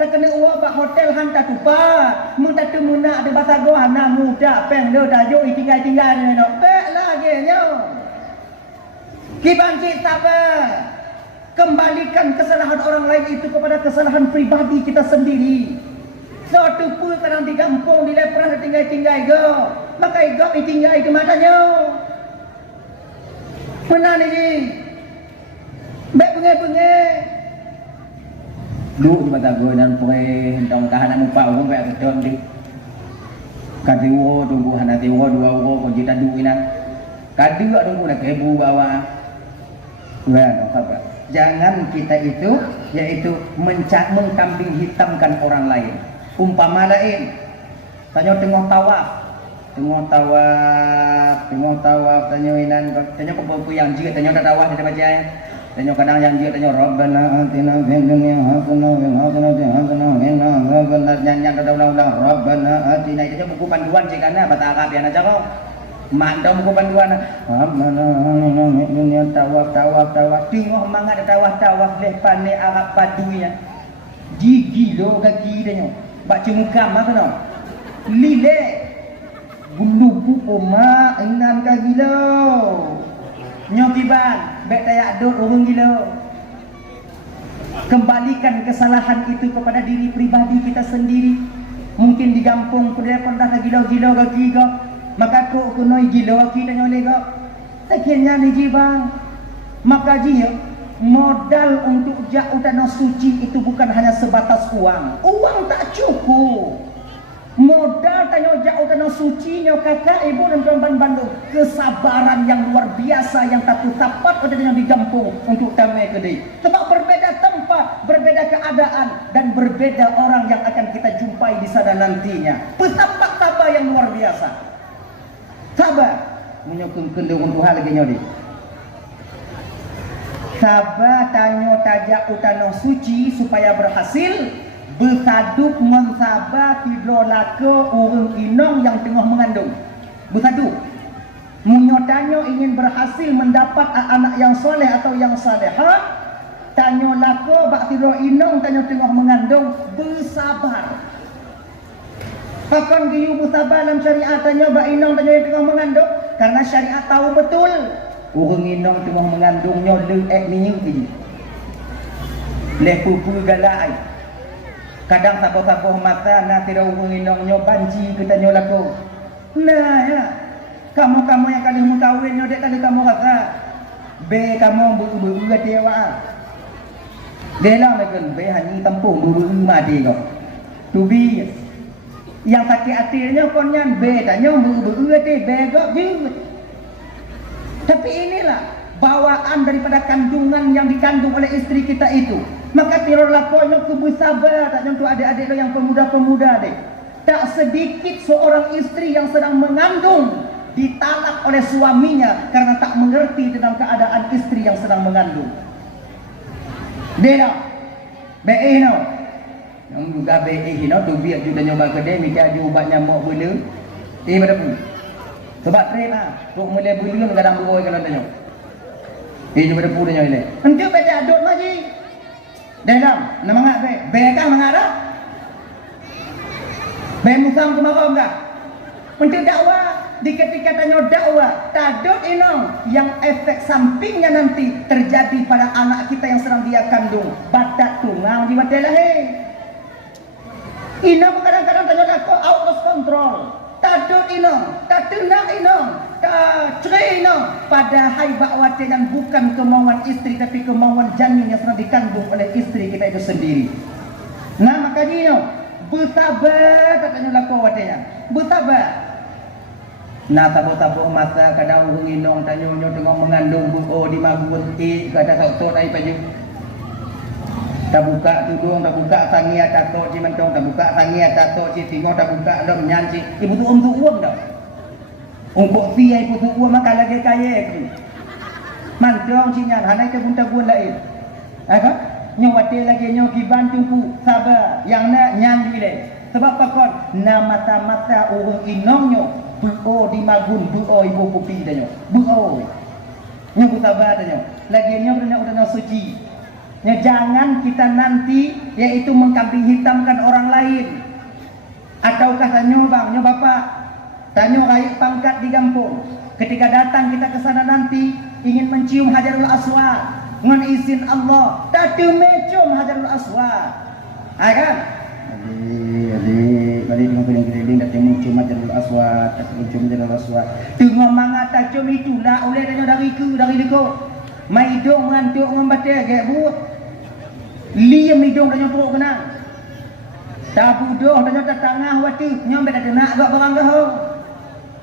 Tak kena uap hotel hantar tupat. Muda tu muna ada bahasa goa na muda peng le dayo tinggal ni no. Bek lagi nyo. Kibanci sabar. Kembalikan kesalahan orang lain itu kepada kesalahan pribadi kita sendiri. Suatu pun kadang di kampung, di lepras, tinggal-tinggal ke. Maka igap tinggal ke matanya. Mana ni? Baik pengai-pengai. Lu mata gue dan poe hentong tahanan mupa gue baik betul di. Kadiwo tunggu hanatiwo 2 euro kunci tadu inan. Kadiwo tunggu nak kebu bawa. Apa? Jangan kita itu yaitu mengkambing hitamkan orang lain. Umpama lain, tanya tengok tawaf, tanya inan, tanya pembuku yang jika tanya tak tawaf tidak baca, tanya kadang yang jika tanya Rabbana atina fid dunya hasanah wa fil akhirati hasanah wa qina adzabannar nyanyi ulang Rabbana atina itu buku panduan jika na bahasa Arab yang aja kau, mantau buku panduan, Rabbana atina fid dunya tawaf, tengok mangat tawaf leh pandai Arab padunya, gigi lo kaki tanya. Baca muka apa no? Lile bulu puma inan ka gila. Nyokiban bek tayak dot orang gila. Kembalikan kesalahan itu kepada diri pribadi kita sendiri. Mungkin di kampung pernah gila-gila kaki kau. Maka kau kunoi gila kaki dan oleh kau. Akhirnya ni jibang. Maka dia modal untuk jauh tanah suci itu bukan hanya sebatas uang. Uang tak cukup. Modal tanya jauh tanah suci nyo kakak ibu dan kawan Bandung. Kesabaran yang luar biasa yang tak tapat pada yang di kampung untuk tamai kedai. Sebab berbeda tempat, berbeda keadaan dan berbeda orang yang akan kita jumpai di sana nantinya. Petapa sabar yang luar biasa. Sabar menyokong kendung untuk hal lagi nyori. Sabar tanya tajak utanah suci supaya berhasil bersaduk mensabar tidur laka orang inong yang tengah mengandung. Bersaduk menyotanya ingin berhasil mendapat anak yang soleh atau yang salehah. Tanya laka bak tidur inong tanya tengah mengandung bersabar. Pakan giyu bersabar dalam syariat tanya bak inong tanya yang tengah mengandung karena syariat tahu betul. Orang inong tengah mengandungnya leek minyak ini. Lepupu galai. Kadang sabar-sabar mata nak tidak orang inongnya banci kita nyolako. Nah ya, Kamu yang kali mau kahwin nyodek kali kamu kata. Be kamu buru-buru dia wa. Dia lah makan be hanya tempung buru-buru mati kau. To be yang sakit hatinya konyan be tanya buru-buru dia be kau juga. Tapi inilah bawaan daripada kandungan yang dikandung oleh istri kita itu. Maka tirarlah kau yang bersabar tak untuk adik-adik yang pemuda-pemuda dek. Tak sedikit seorang istri yang sedang mengandung ditalak oleh suaminya karena tak mengerti tentang keadaan istri yang sedang mengandung. Dia BE no. Yang juga BE no tu biar juga nyoba kedai mika ju ubat nyamuk bela. Pada pun. Sebab trade ah, tok mulai bela kadang beroi kalau tanya. Juga pada pun tanya ini. Engkau baca adut maji. Dalam nama ngak be kan mangak dah. Be musang tu marom dah. Untuk dakwah di ketika tanya dakwah tadut inong yang efek sampingnya nanti terjadi pada anak kita yang sedang dia kandung badak tungang di mata lahir. Inong kadang-kadang tanya aku out of control. Tadut inong, tak tenang inong, tak cerai inong. Padahal bakwati yang bukan kemauan istri tapi kemauan janin yang sedang dikandung oleh istri kita itu sendiri. Nah makanya inong bersabar tak tanya laku watinya, bersabar. Nah tabu-tabu masa kadang urung inong tanya-nyo tengok mengandung buo di magun kata sok-sok dari paju. Tak buka tudung, tak buka tangi atas tok si mentong, tak buka tangi atas tok si tengok, tak buka lom nyanci. Ibu tu tu uang dah. Ungkok sia ibu tu uang maka lagi kaya tu. Mantong si nyan, hanai ke bunta buan lain. Apa? Nyawati lagi nyaw kiban tungku sabar yang nak nyan dile. Sebab pakon na mata-mata urung inongnyo buo di magun buo ibu kopi dah nyo. Buo. Nyo sabar dah nyo. Lagi nyo udah suci. Ya, jangan kita nanti yaitu mengkambing hitamkan orang lain. Ataukah tanya bang, nyo bapak, tanya rakyat pangkat di kampung. Ketika datang kita ke sana nanti ingin mencium Hajarul Aswad, dengan izin Allah, tak mencium Hajarul Aswad. Kan? Adik, balik dengan keliling-keliling datang mencium Hajarul Aswad, mencium Hajarul Aswad. Tengok mangat tak cium itulah oleh tanya dari liko. Mai hidung ngantuk ngembate gek bu. Liam hidung tanya perut kena. Tabu doh tanya tengah waktu nyom beda nak gak barang dah.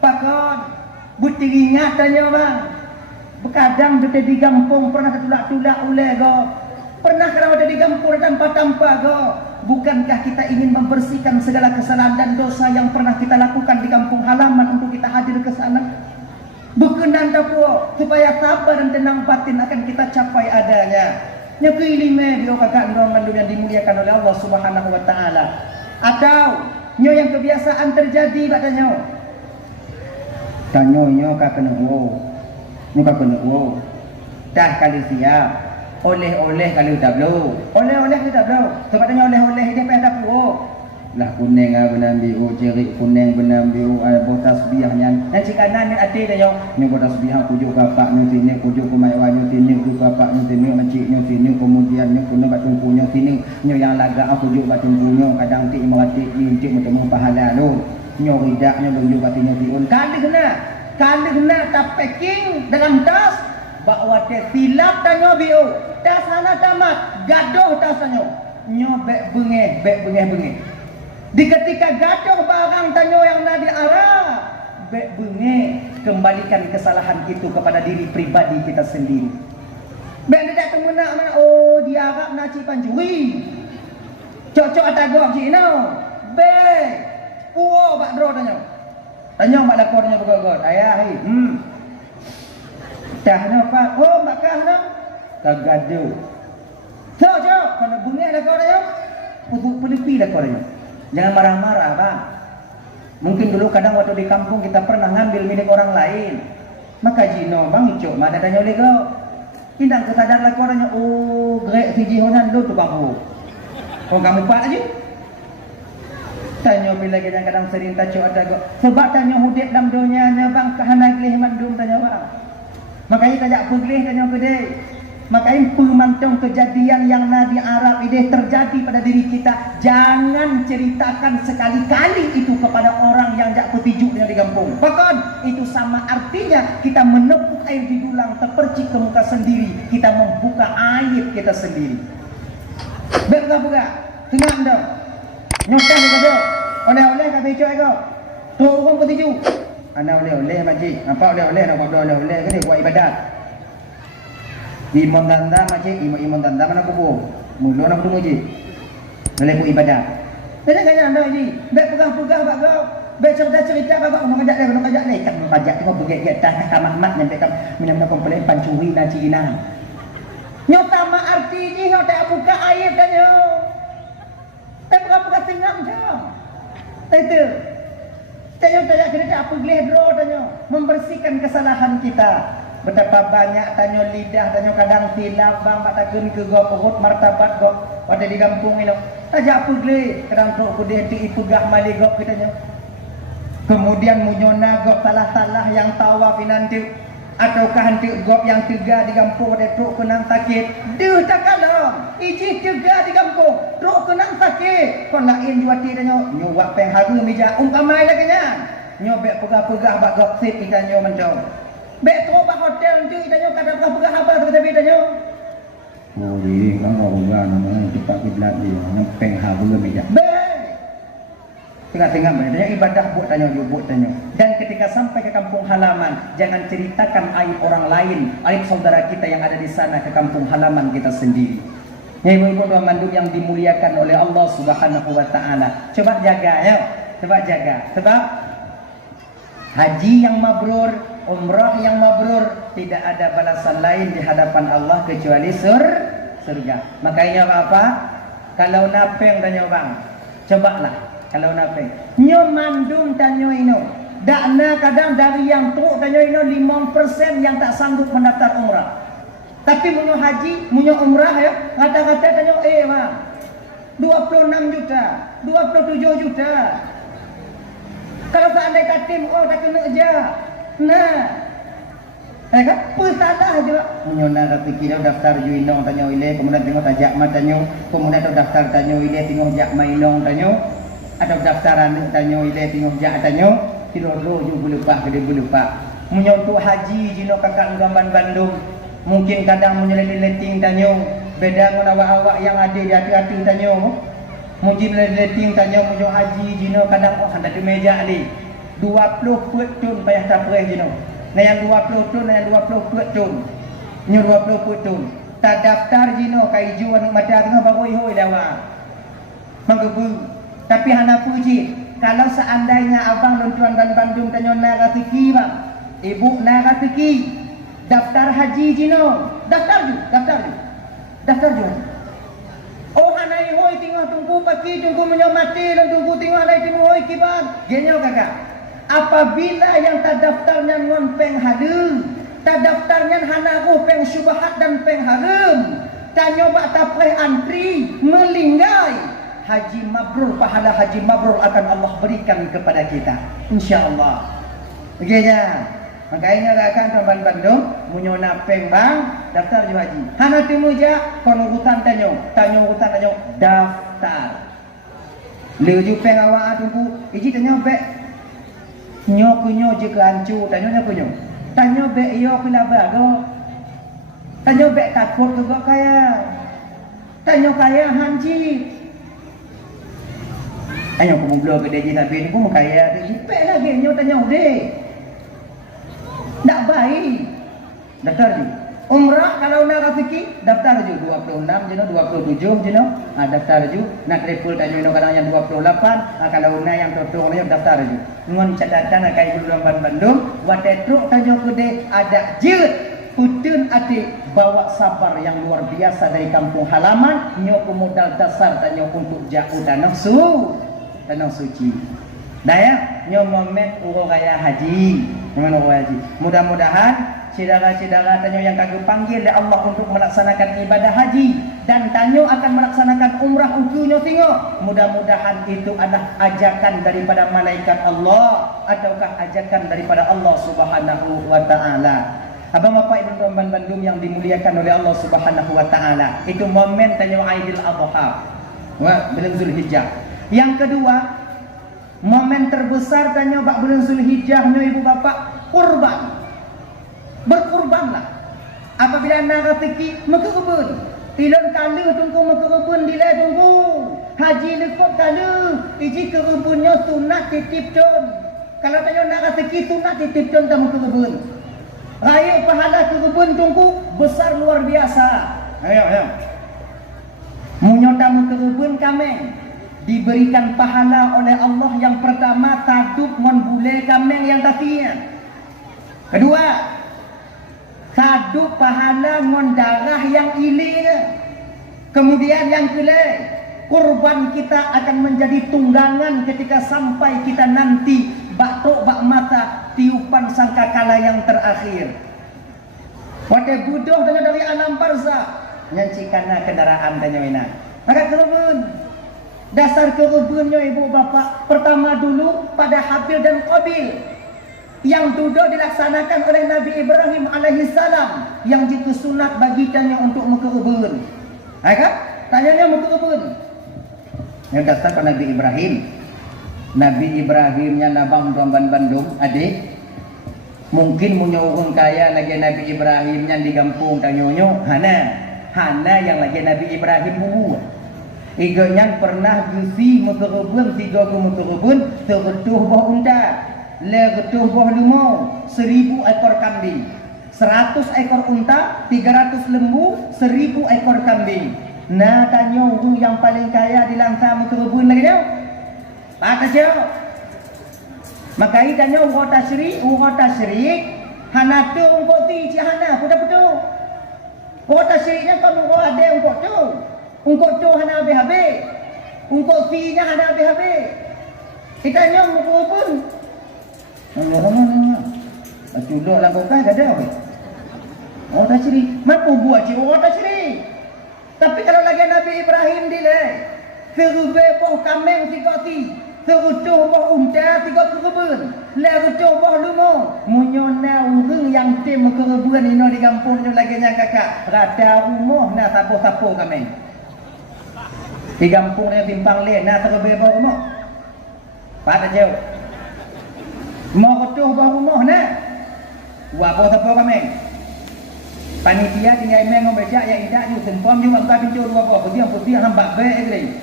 Pakon buti ingat tanya bang. Bekadang kita di kampung pernah tertulak-tulak oleh go. Pernah kalau ada di kampung tanpa-tanpa go. Bukankah kita ingin membersihkan segala kesalahan dan dosa yang pernah kita lakukan di kampung halaman untuk kita hadir ke sana? Berkenan tapu supaya sabar dan tenang batin akan kita capai adanya. Yang kelima bio kakak ndong yang dimuliakan oleh Allah Subhanahu wa taala. Atau nyo yang kebiasaan terjadi padanya. Tanyo nyo ka kena wo. Nyo ka kena wo. Dah kali siap. Oleh-oleh kali tak blow. Oleh-oleh kita blow. Sebab tanya oleh-oleh dia pada tapu. Lah kuning benar biu, cerik kuning benar biu, botas biahnya. Nanti kanan ni ada dah yo. Ni botas biah kujuk bapak ni sini, kujuk kumaiwa ni sini, kujuk bapak ni sini, makcik ni sini, kemudian ni kuna batung punya sini. Nyo yang laga aku kujuk batung punya, kadang ti merati ni cik macam pahala lu. Nyo ridak nyo tunjuk batunya piun. Kali kena tak packing dalam tas. Bawa te silap tanyo biu. Tas sana tamat, gaduh tas tanyo. Nyo bek bengeh. Di ketika gaduh barang tanyo yang nadi arah, bengi kembalikan kesalahan itu kepada diri pribadi kita sendiri. Ben tidak temuna mana oh dia Arab naci panjuri. Cocok atagok cik no. Be. Puo bak dro tanyo. Tanyo bak lakornya begogod. Ayah hi. Dah no pak. Oh makah no. Kagaduh. Cocok kana bunyi lakor tanyo. Putu pelipi lakor tanyo. Jangan marah-marah bang. Mungkin dulu kadang waktu di kampung kita pernah ngambil milik orang lain. Maka jino bang icok mana tanya oleh kau. Tidak kesadar lagi orangnya. Oh grek si jihonan lu tukang bu. Oh kamu pak aja. Tanya bila kita kadang sering tacu ada kau. Sebab tanya hudip dalam dunia bang kahana gelih mandum tanya bang. Makanya tajak pergelih tanya kedai. Makanya pemantau kejadian yang di Arab ini terjadi pada diri kita, jangan ceritakan sekali-kali itu kepada orang yang jak petijuk yang di kampung. Bahkan itu sama artinya kita menepuk air di dulang terpercik ke muka sendiri, kita membuka aib kita sendiri. Buka-buka, tengah dong. Nyotah juga dong. Oleh-oleh kata hijau ego. Tu orang petijuk. Ana oleh-oleh majik. Apa oleh-oleh nak buat oleh-oleh ke dia buat ibadat. Imam tanda macam imam tanda mana kubur. Mula nak bertemu je. Boleh buat ibadat. Dia kaya anda ni. Baik pegang-pegang bak kau. Baik cerita bak nak ajak dia, nak ajak ni. Tak nak ajak tengok pergi atas kamat-mat nyampe kam minum komplain pancuri dan cina. Nyota ma arti ni nyota buka air tanya. Buka tengam je. Itu. Tanya kena apa gledro tanya. Membersihkan kesalahan kita. Betapa banyak tanya lidah, tanya kadang tilap bang, batakan ke go perut martabat go. Pada di kampung ini, aja apa gle, kadang teruk kudih ti ipegah mali go katanya. Kemudian munyona go salah-salah yang tawa pinanti, ataukah hanti go yang tiga di kampung pada teruk kenang sakit. Duh tak kalong, iji tiga di kampung, teruk kenang sakit. Kon lain jua ti tanya, nyuwak pengharu meja, umpamai lagi nya. Nyobek pegah-pegah bak go sit kita nyo mencong. Bek tu bah hotel tu itanyo kadang pegah apa tu tapi itanyo. Oh, ini kan orang namanya cepat kiblat dia, nyempeng haru meja. Bek. Tengah-tengah tanya ibadah buat tanya buat tanya. Dan ketika sampai ke kampung halaman, jangan ceritakan aib orang lain, aib saudara kita yang ada di sana ke kampung halaman kita sendiri. Ya ibu-ibu doa mandub yang dimuliakan oleh Allah Subhanahu wa taala. Coba jaga ya. Coba jaga. Sebab haji yang mabrur, umrah yang mabrur, tidak ada balasan lain di hadapan Allah kecuali surga. Makanya apa? Kalau napeng tanya bang, cobalah kalau napeng. Nyo mandum tanyo ino. Dakna kadang dari yang tu tanyo ino 5% yang tak sanggup mendaftar umrah. Tapi munyo haji, munyo umrah ya, kata-kata tanyo bang. 26 juta, 27 juta. Kalau seandainya katim, tak kena aja. Nah, kan salah juga. Menyona tapi kira daftar juinong tanya ile, kemudian tengok tajak mat tanya, kemudian tu daftar tanya ile tengok jak mainong tanya, atau daftaran tanya ile tengok jak tanya, kira lo juga lupa gede lupa. Menyentuh haji jino kakak gamban Bandung, mungkin kadang menyeleting tanya, beda dengan awak-awak yang ada di hati-hati tanya. Mungkin leting tanya mujo haji jino kadang hendak di meja ni 20 putun payah tapre jino. Nah yang 20 tun, yang 20 putun. Nyu 20 putun. Tak daftar jino kai juan mata tengah bagoi hoi lawa. Manggebu. Tapi hana puji, kalau seandainya abang dan tuan dan Bandung tanya naga tiki bang. Ibu naga tiki. Daftar haji jino. Daftar ju. Oh hanai hoi tengah tunggu pagi tunggu menyamati dan tunggu tengah hanai tunggu hoi kibar. Genyo kakak. Apabila yang tak daftarnya ngon peng hadu, tak daftarnya hanaku peng syubhat dan peng harum, tak nyoba tapreh antri melinggai, haji mabrur, pahala haji mabrur akan Allah berikan kepada kita, insyaallah. Begini. Makanya akan teman Bandung munyona peng bang daftar ju haji. Hana temu ja kon urutan tanyo daftar. Leuju peng awak tunggu iji tanyo bek nyo kunyo je ke ancu tanyo kunyo. Tanyo bek yo pila bago. Tanyo bek takut juga kaya. Tanyo kaya hanji. Tanyo ku blog gede je tapi ku kaya de pek lagi nyo tanyo de. Tak baik. Daftar je. Umrah kalau nak rezeki daftar je 26 je 27 je daftar je. Nak level tanya no kadang yang 28, kalau nak yang totong ni daftar je. Ngon catatan kai Guluan Bandung, wate truk tanya kude ada jeut putun ati bawa sabar yang luar biasa dari kampung halaman, nyo modal dasar tanya untuk jauh tanah suci. Daya nyo momen uro kaya haji. Mudah-mudahan saudara-saudara tanyo yang kagum panggil oleh Allah untuk melaksanakan ibadah haji dan tanyo akan melaksanakan umrah ujunya tengok. Mudah-mudahan itu adalah ajakan daripada malaikat Allah ataukah ajakan daripada Allah Subhanahu wa taala. Abang bapak ibu tuan Bandung yang dimuliakan oleh Allah Subhanahu wa taala. Itu momen tanya Aidil Adha. Bulan Zulhijjah. Yang kedua, momen terbesar tanya bulan Zulhijjah ibu bapak, kurban. Berkurbanlah. Apabila nak rezeki maka kebun. Ilon kala tunggu maka kebun dilai tunggu. Haji lekop kala, iji kebunnya sunat titip ton. Kalau tanya nak rezeki sunat titip ton kamu ke kebun. Raya pahala ke kebun tunggu besar luar biasa. Ayo. Munyotamu ke kebun kami diberikan pahala oleh Allah. Yang pertama taduk mon bule kami yang tatinya. Kedua, taduk pahala mon darah yang ilir. Kemudian yang kelima, kurban kita akan menjadi tunggangan ketika sampai kita nanti batok bak mata tiupan sangkakala yang terakhir. Pada budoh dengan dari alam barza nyancikana kendaraan tanyawina. Maka kebun. Dasar kebunnya ibu bapak pertama dulu pada Habil dan Qabil yang duduk dilaksanakan oleh Nabi Ibrahim alaihissalam yang jitu sunat bagikannya untuk muka kebun. Kan? Tanyanya muka kebun. Yang dasar pada Nabi Ibrahim. Nabi Ibrahimnya nabang tuan Bandung adik. Mungkin punya orang kaya lagi Nabi Ibrahimnya di kampung tanyonyo Hana yang lagi Nabi Ibrahim buat. Iganya pernah gusi muka kebun 3 muka kebun teretuh buah unta. Leretuh buah limau 1000 ekor kambing 100 ekor unta 300 lembu 1000 ekor kambing. Nah tanya orang yang paling kaya di langkah muka kebun lagi dia Pak jauh. Maka tanya orang tasyirik hana tu orang ti hana putu orang tasyiriknya kalau orang ada orang tu hana habis orang ti nya hana habis kita tanya muka kebun Culuk lah bukan ada. Orang tak ciri. Mampu buat cik orang tak ciri. Tapi kalau lagi Nabi Ibrahim dilai. Terubah poh kameng 3 ti. Terutuh poh unta 3 kebun. Lerutuh poh lumur. Munyona urung yang tim kebun ini di kampung ni lagi nya kakak. Rada rumah nak sapu-sapu kameng. Di kampung ni timpang lain nak terubah poh rumah. Pada jauh. Mau ketuh bawah rumah nak wabah apa kami panitia tinggal main ngomong becak yang tidak you sempom you buka pintu dua bawah putih hambak baik lagi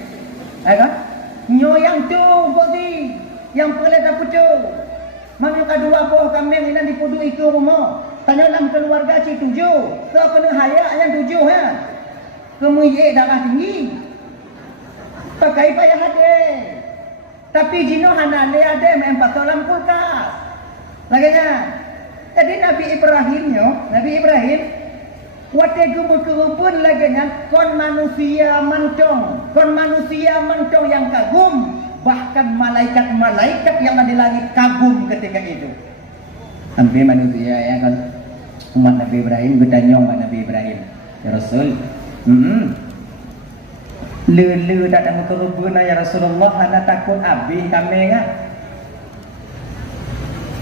kan nyoyang tu putih yang perlu tak pucuk mana kedua bawah kami ini di pudu itu rumah tanya dalam keluarga cik 7 so kena hayak yang 7 kan kemudian darah tinggi pakai payah hadir. Tapi jino hana le ada main patolam kulkas. Laganya. Jadi Nabi Ibrahim wate gumukubun laganya kon manusia mancong yang kagum, bahkan malaikat-malaikat yang ada di langit kagum ketika itu. Sampai manusia ya kan umat Nabi Ibrahim bertanya umat Nabi Ibrahim, ya Rasul. Lelu datang ke kebun ya Rasulullah hana takut habis kami kan.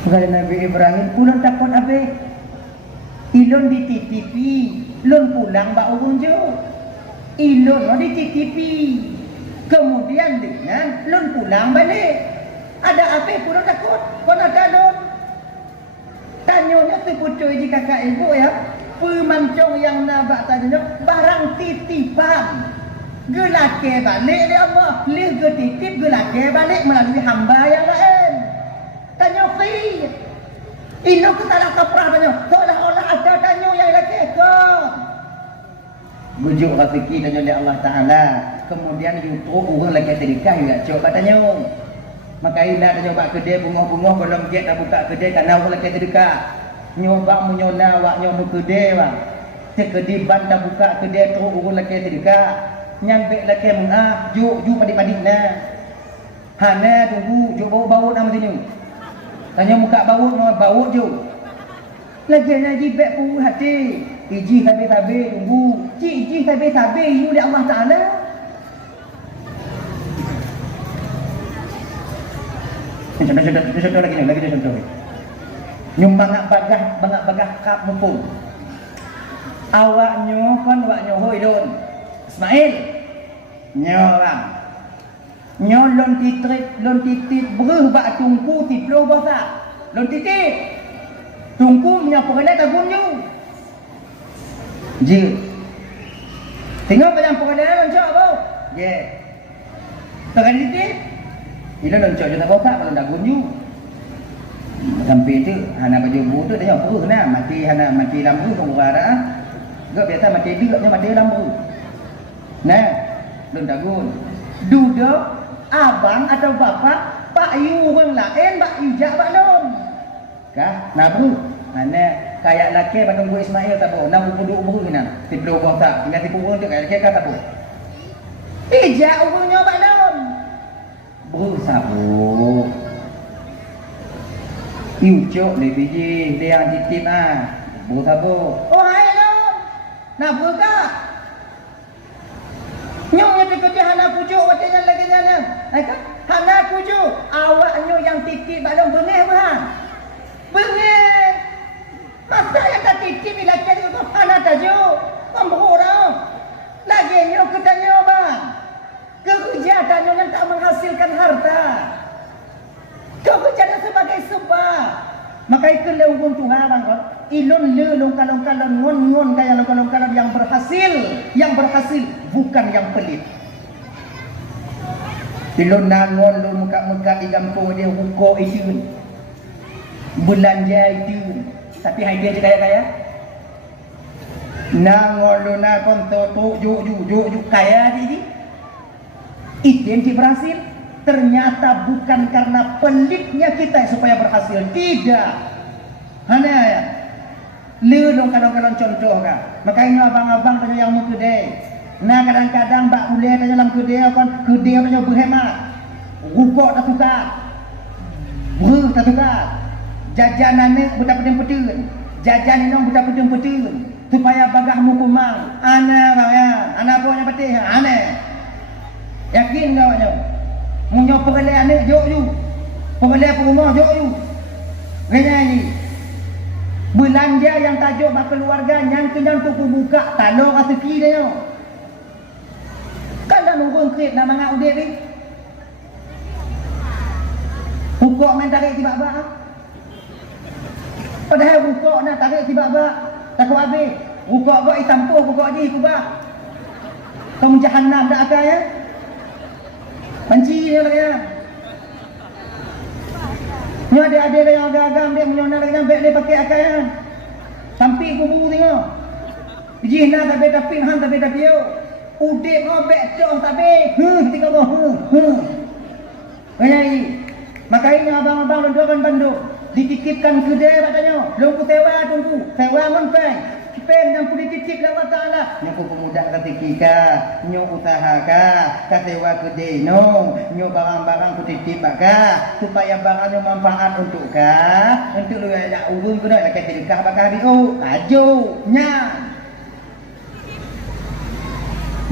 Kata Nabi Ibrahim pulang takut habis. Ilon dititipi, lon pulang bak urung jo. Ilon dititipi. Kemudian dengan lon pulang balik. Ada apa pulang takut? Kau nak lon? Tanyanya sepucuk di kakak ibu ya. Pemancong yang nabak tanya barang titipan. Gelake balik dia Allah. Lih getitip gelake balik melalui hamba yang lain. Tanya fi. Ino kita nak kaprah tanya. Seolah-olah ada tanya yang laki kau. Bujuk rezeki tanya oleh Allah Ta'ala. Kemudian YouTube orang lagi terikah juga coba tanya. Maka ilah tanya buat kedai bunga-bunga belum get dah buka kedai tak nak orang lagi terikah. Nyobak menyona wak nyomu kedai bang. Kedai ban dah buka kedai teruk orang lagi terikah. Nyambek laki mengah juk padik-padik nah. Hana tunggu juk bau-bau nama sini. Tanya muka bau juk. Lagi ngaji bek pu hati. Iji habis-habis tunggu. Iji habis-habis you di Allah Taala. Contoh lagi contoh. Nyum bangak bagah kap mumpung. Awaknyo kon awaknyo hoi don. Ismail. Nyo bang. Nyo lon titit beruh bak tungku tiplo basa. Lon titit. Tungku nya perle tabun nyu. Je. Tengok pada perle loncok apa? Je. Tekan titit. Ila loncok je tak botak kalau dagun nyu. Sampai itu hana baju butuh dia perlu nah mati hana mati lampu pengurara. Gak biasa mati dia mati lampu. Nah, don dagun. Duda abang atau bapak pak yu orang lain pak ijak pak don. Kah? Nabu. Mana kayak laki bandung gua Ismail tabu. Nabu puduk buru kena. Tiplo botak. Tinggal tipu urang tu kayak laki kah tabu. Ijak urangnya pak don. Buru sabu. Iucok le biji dia yang titip ah. Buru sabu. Oh hai don. Nabu kah? Nyong yang kerja hana pujuk wajahnya lagi sana. Kan? Hana pujuk. Awaknya yang titip balong bengeh bang. Bengeh. Masa yang tak titip bila cari itu hana tajuk. Pemberurang. Lagi nyong ketanya bang. Kekerjaan yang tak menghasilkan harta. Kekerjaan sebagai sebab. Maka itu lewung Tuhan bang. Ilon le longkalon ngon kaya longkalon yang berhasil bukan yang pelit. Ilon nangon lo muka di kampung dia huko itu belanja itu tapi hai dia je kaya nangon lo nakon to juk kaya di itu yang berhasil ternyata bukan karena pelitnya kita supaya berhasil, tidak hanya ya lu dong kadang-kadang contoh kah. Makanya abang-abang tanya yang mau kedai. Nah kadang-kadang mbak boleh tanya dalam kedai kan kedai tanya berhemat. Rukuk tak tukar. Beruh tak tukar. Jajanan ni buta pedeng-pedeng. Jajan ni buta pedeng-pedeng. Supaya bagahmu kumang. Ana bang ya. Ana punya petih. Ana. Yakin kau nya. Munyo perle ni jok ju. Perle rumah jok ju. Ngene ni. Belanja yang tajuk bak keluarga yang kenyang tu buka talong rezeki dia. Kalau nunggu krip nak mangak udik ni. Pukok main tarik tiba-tiba. Padahal pukok nak tarik tiba-tiba. Takut habis. Pukok kau itampuh pukok di kubah. Kau jahannam dak akal ya. Panci dia lah ya. Ni ada yang agak-agak dia menyona lagi sampai dia pakai akal. Sampai kubu tengok. Biji nak tapi han tapi yo. Udik ngobek cong tapi. Tinggal go. Ayai. Makanya abang-abang londokan banduk dititipkan kedai katanya. Longku tewa tunggu. Tewa ngonpeng. Pen yang pun dititip Allah Ta'ala. Nyo pemuda ketika nyo usaha kasewa kedai no. Nyo barang-barang ku titip supaya barangnya manfaat untuk untuk lu yang urung kena nak sedekah bakal dio. Ajo nya.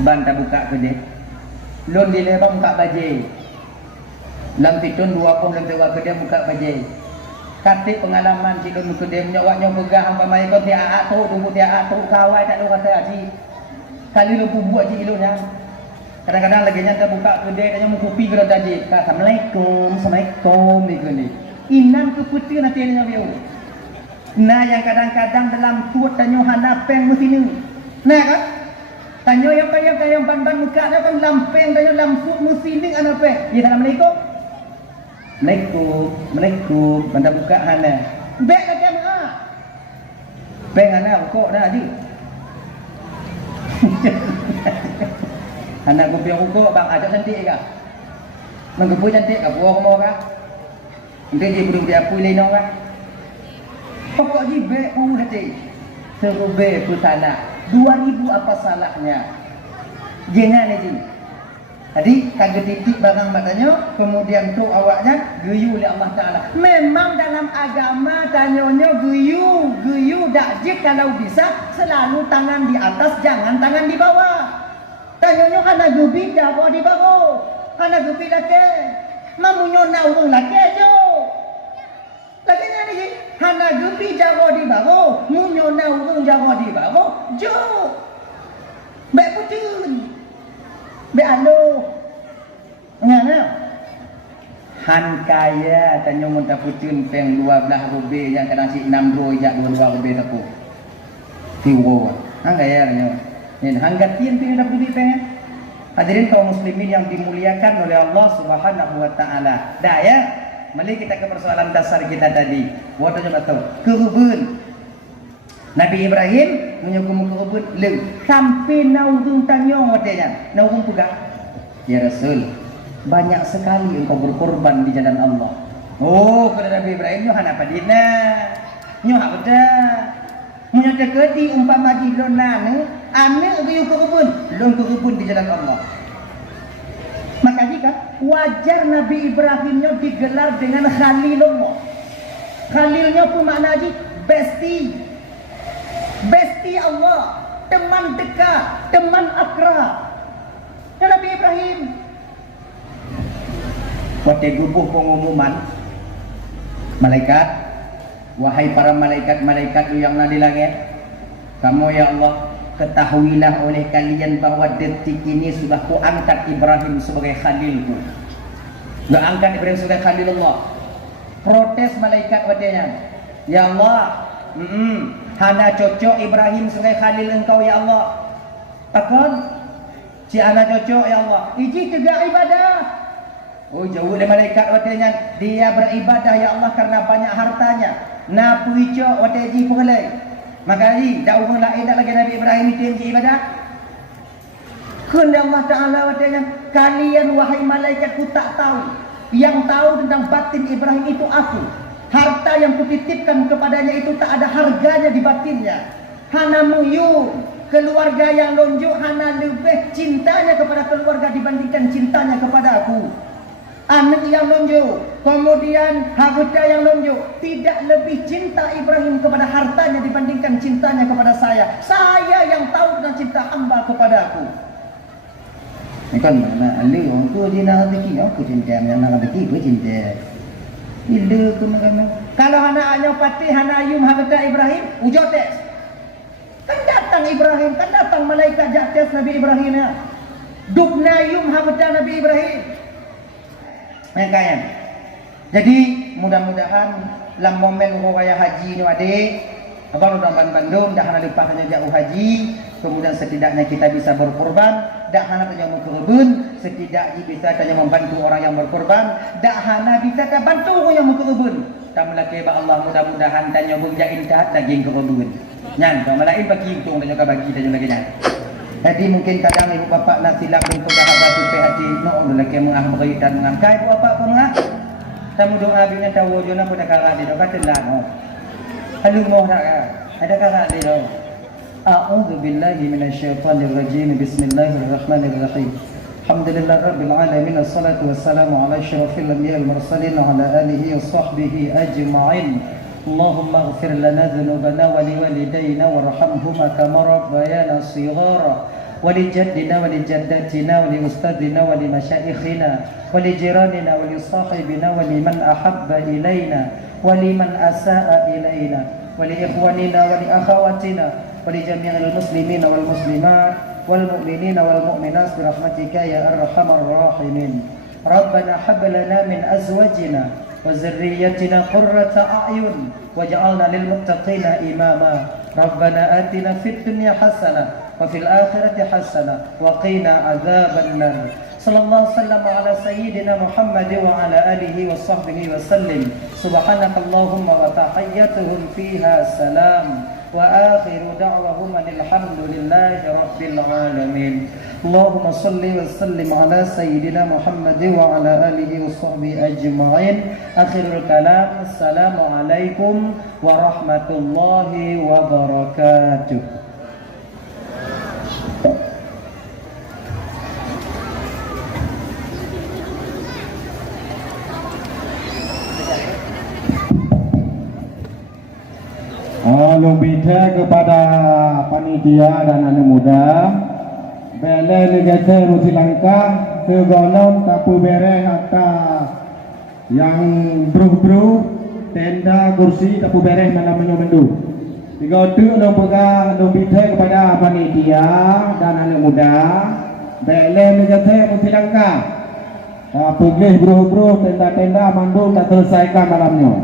Banta buka kedai. Lon di lebang buka bajai. Lam pitun 20 lebih buka kedai buka bajai. Katik pengalaman cikgu mukudem nyawaknya pegah umpamanya kau tiap tu tunggu tiap tu kawai tak lu kata haji kali lu buat haji ilunya kadang-kadang lagi nyata buka kedai tanya mau kopi kalau tadi assalamualaikum begini inan keputih nanti ni nyawiu nah yang kadang-kadang dalam tuat tanya hanapeng musini nah kan tanya yang ban-ban muka dia kan lampeng tanya lampuk musini hanapeng ya assalamualaikum Assalamualaikum. Banda buka hana. Bek lagi mana? Bek hana rukuk dah je. Hana kopi rukuk bang ajak cantik ke? Menggepu cantik ke buah rumah ke? Nanti dia belum dia apui leno ke? Pokok je bek mau hati. Seru bek putana. 2000 apa salahnya? Jangan je. Jadi kagak titik barang matanya, kemudian tu awaknya geyu oleh Allah Ta'ala. Memang dalam agama tanyanya geyu dak je kalau bisa selalu tangan di atas, jangan tangan di bawah. Tanyanya kana gubi dak bawa di bawah. Kana gubi laki. Mamunyo na urung laki jo. Lagi ni hana gembi jago di bago, munyo na urung jago di bago, jo. Baik putun. Baik alo. Ngana. Han kaya tanya mun tak putun peng 12 rubi yang kadang si 62 jak 22 rubi tapu. Tiwo. Han kaya nyo. Nen hanggatin ping dapat duit peng. Hadirin kaum muslimin yang dimuliakan oleh Allah Subhanahu wa taala. Dah ya. Mari kita ke persoalan dasar kita tadi. Buat coba tahu. Kebun. Nabi Ibrahim menyukum kebun leu sampai naudung tanyong watenya. Naudung juga. Ya Rasul, banyak sekali engkau berkorban di jalan Allah. Oh, kepada Nabi Ibrahim nyo hana padina. Nyo hak beda. Munyo tekedi umpama di lonane, ane riu kebun, lon kebun di jalan Allah. Maka jika wajar Nabi Ibrahimnya digelar dengan Khalilullah. Khalilnya pun makna aja besti. Besti Allah, teman dekat, teman akrab. Ya Nabi Ibrahim. Waktu gubuh pengumuman malaikat, wahai para malaikat-malaikat yang ada di langit, kamu ya Allah, ketahuilah oleh kalian bahwa detik ini sudah ku angkat Ibrahim sebagai khalilku. Gak angkat Ibrahim sebagai khalilullah. Protes malaikat wadanya, ya Allah, hana cocok Ibrahim sebagai khalil engkau ya Allah. Takon, si hana cocok ya Allah. Iji tegak ibadah. Oh jauh dari malaikat wadanya, dia beribadah ya Allah karena banyak hartanya. Na puicok wadaji pengelai. Maka ni dah orang lain dah lagi Nabi Ibrahim itu yang ibadah. Kehendak Allah Taala wadanya, kalian wahai malaikatku tak tahu. Yang tahu tentang batin Ibrahim itu aku. Harta yang kutitipkan kepadanya itu tak ada harganya di batinnya. Hana muyun, keluarga yang lonjok hana lebih cintanya kepada keluarga dibandingkan cintanya kepada aku. Anak yang lonjok, kemudian harta yang lonjok, tidak lebih cinta Ibrahim kepada hartanya dibandingkan cintanya kepada saya. Saya yang tahu tentang cinta hamba kepada aku. Ini kan mana Ali orang tu dia nak rezeki, aku cinta, nak rezeki aku cinta. Bila aku nak. Kalau anaknya patih, anak ayum harta Ibrahim, ujotes. Kan datang Ibrahim, kan datang malaikat jates Nabi Ibrahim ya. Dubna ayum harta Nabi Ibrahim. Makanya. Jadi mudah-mudahan dalam momen raya haji ni adik, abang udah Bandung dah hana lepas hanya jauh haji, kemudian setidaknya kita bisa berkorban, dak hana tanya mau kebun, setidaknya bisa tanya membantu orang yang berkorban, dak hana bisa tak bantu orang yang mau kebun. Tamalake ba Allah mudah-mudahan tanya bunjain kat daging kebun. Nyan, kalau lain bagi untung tanya bagi tanya lagi nyan. Jadi mungkin kadang ibu bapa nak silap dengan sahabat tu hati, no lelaki mengah berkaitan dengan kai ibu bapa pun ah. Tamu doa bina tahu jona pada kara di doa telah no. Halu moh nak ada kara di doa. A'udzu billahi minasyaitonir rajim. Bismillahirrahmanirrahim. Alhamdulillah rabbil alamin, assalatu wassalamu ala asyrafil anbiya'il mursalin wa ala alihi washabbihi ajma'in. اللهم اغفر لنا ذنوبنا ولوالدينا وارحمهما كما ربيانا صغارا ولجدنا ولجداتنا ولأستاذنا ولمشايخنا ولجيراننا ولصاحبنا ولمن أحب إلينا ولمن أساء إلينا ولإخواننا ولأخواتنا ولجميع المسلمين والمسلمات والمؤمنين والمؤمنات برحمتك يا أرحم الراحمين. ربنا هب لنا من أزواجنا وذريتنا قرة أعين واجعلنا للمتقين إماما. ربنا آتنا في الدنيا حسنة وفي الآخرة حسنة وقنا عذاب النار. صلى الله وسلم على سيدنا محمد وعلى آله وصحبه وسلم. سبحانك اللهم وتحيتهم فيها سلام وآخر دعوهم الحمد لله رب العالمين. اللهم صل وسلم على سيدنا محمد وعلى آله وصحبه أجمعين. آخر الكلام السلام عليكم ورحمة الله وبركاته. Lumbita kepada panitia dan anak muda, bela negara Rusi Lanka kegonom tapu bereh hatta yang bro-bro tenda, kursi, tapu beres malam mendu. Tiga tu dong pegang dong bidai kepada panitia dan anak muda. Bele negate mesti langkah. Pergi bro-bro tenda-tenda mandu tak selesaikan malamnya.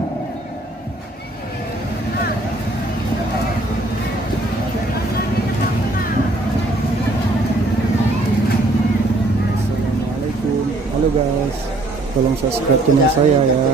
Assalamualaikum. Halo guys, tolong subscribe channel saya ya.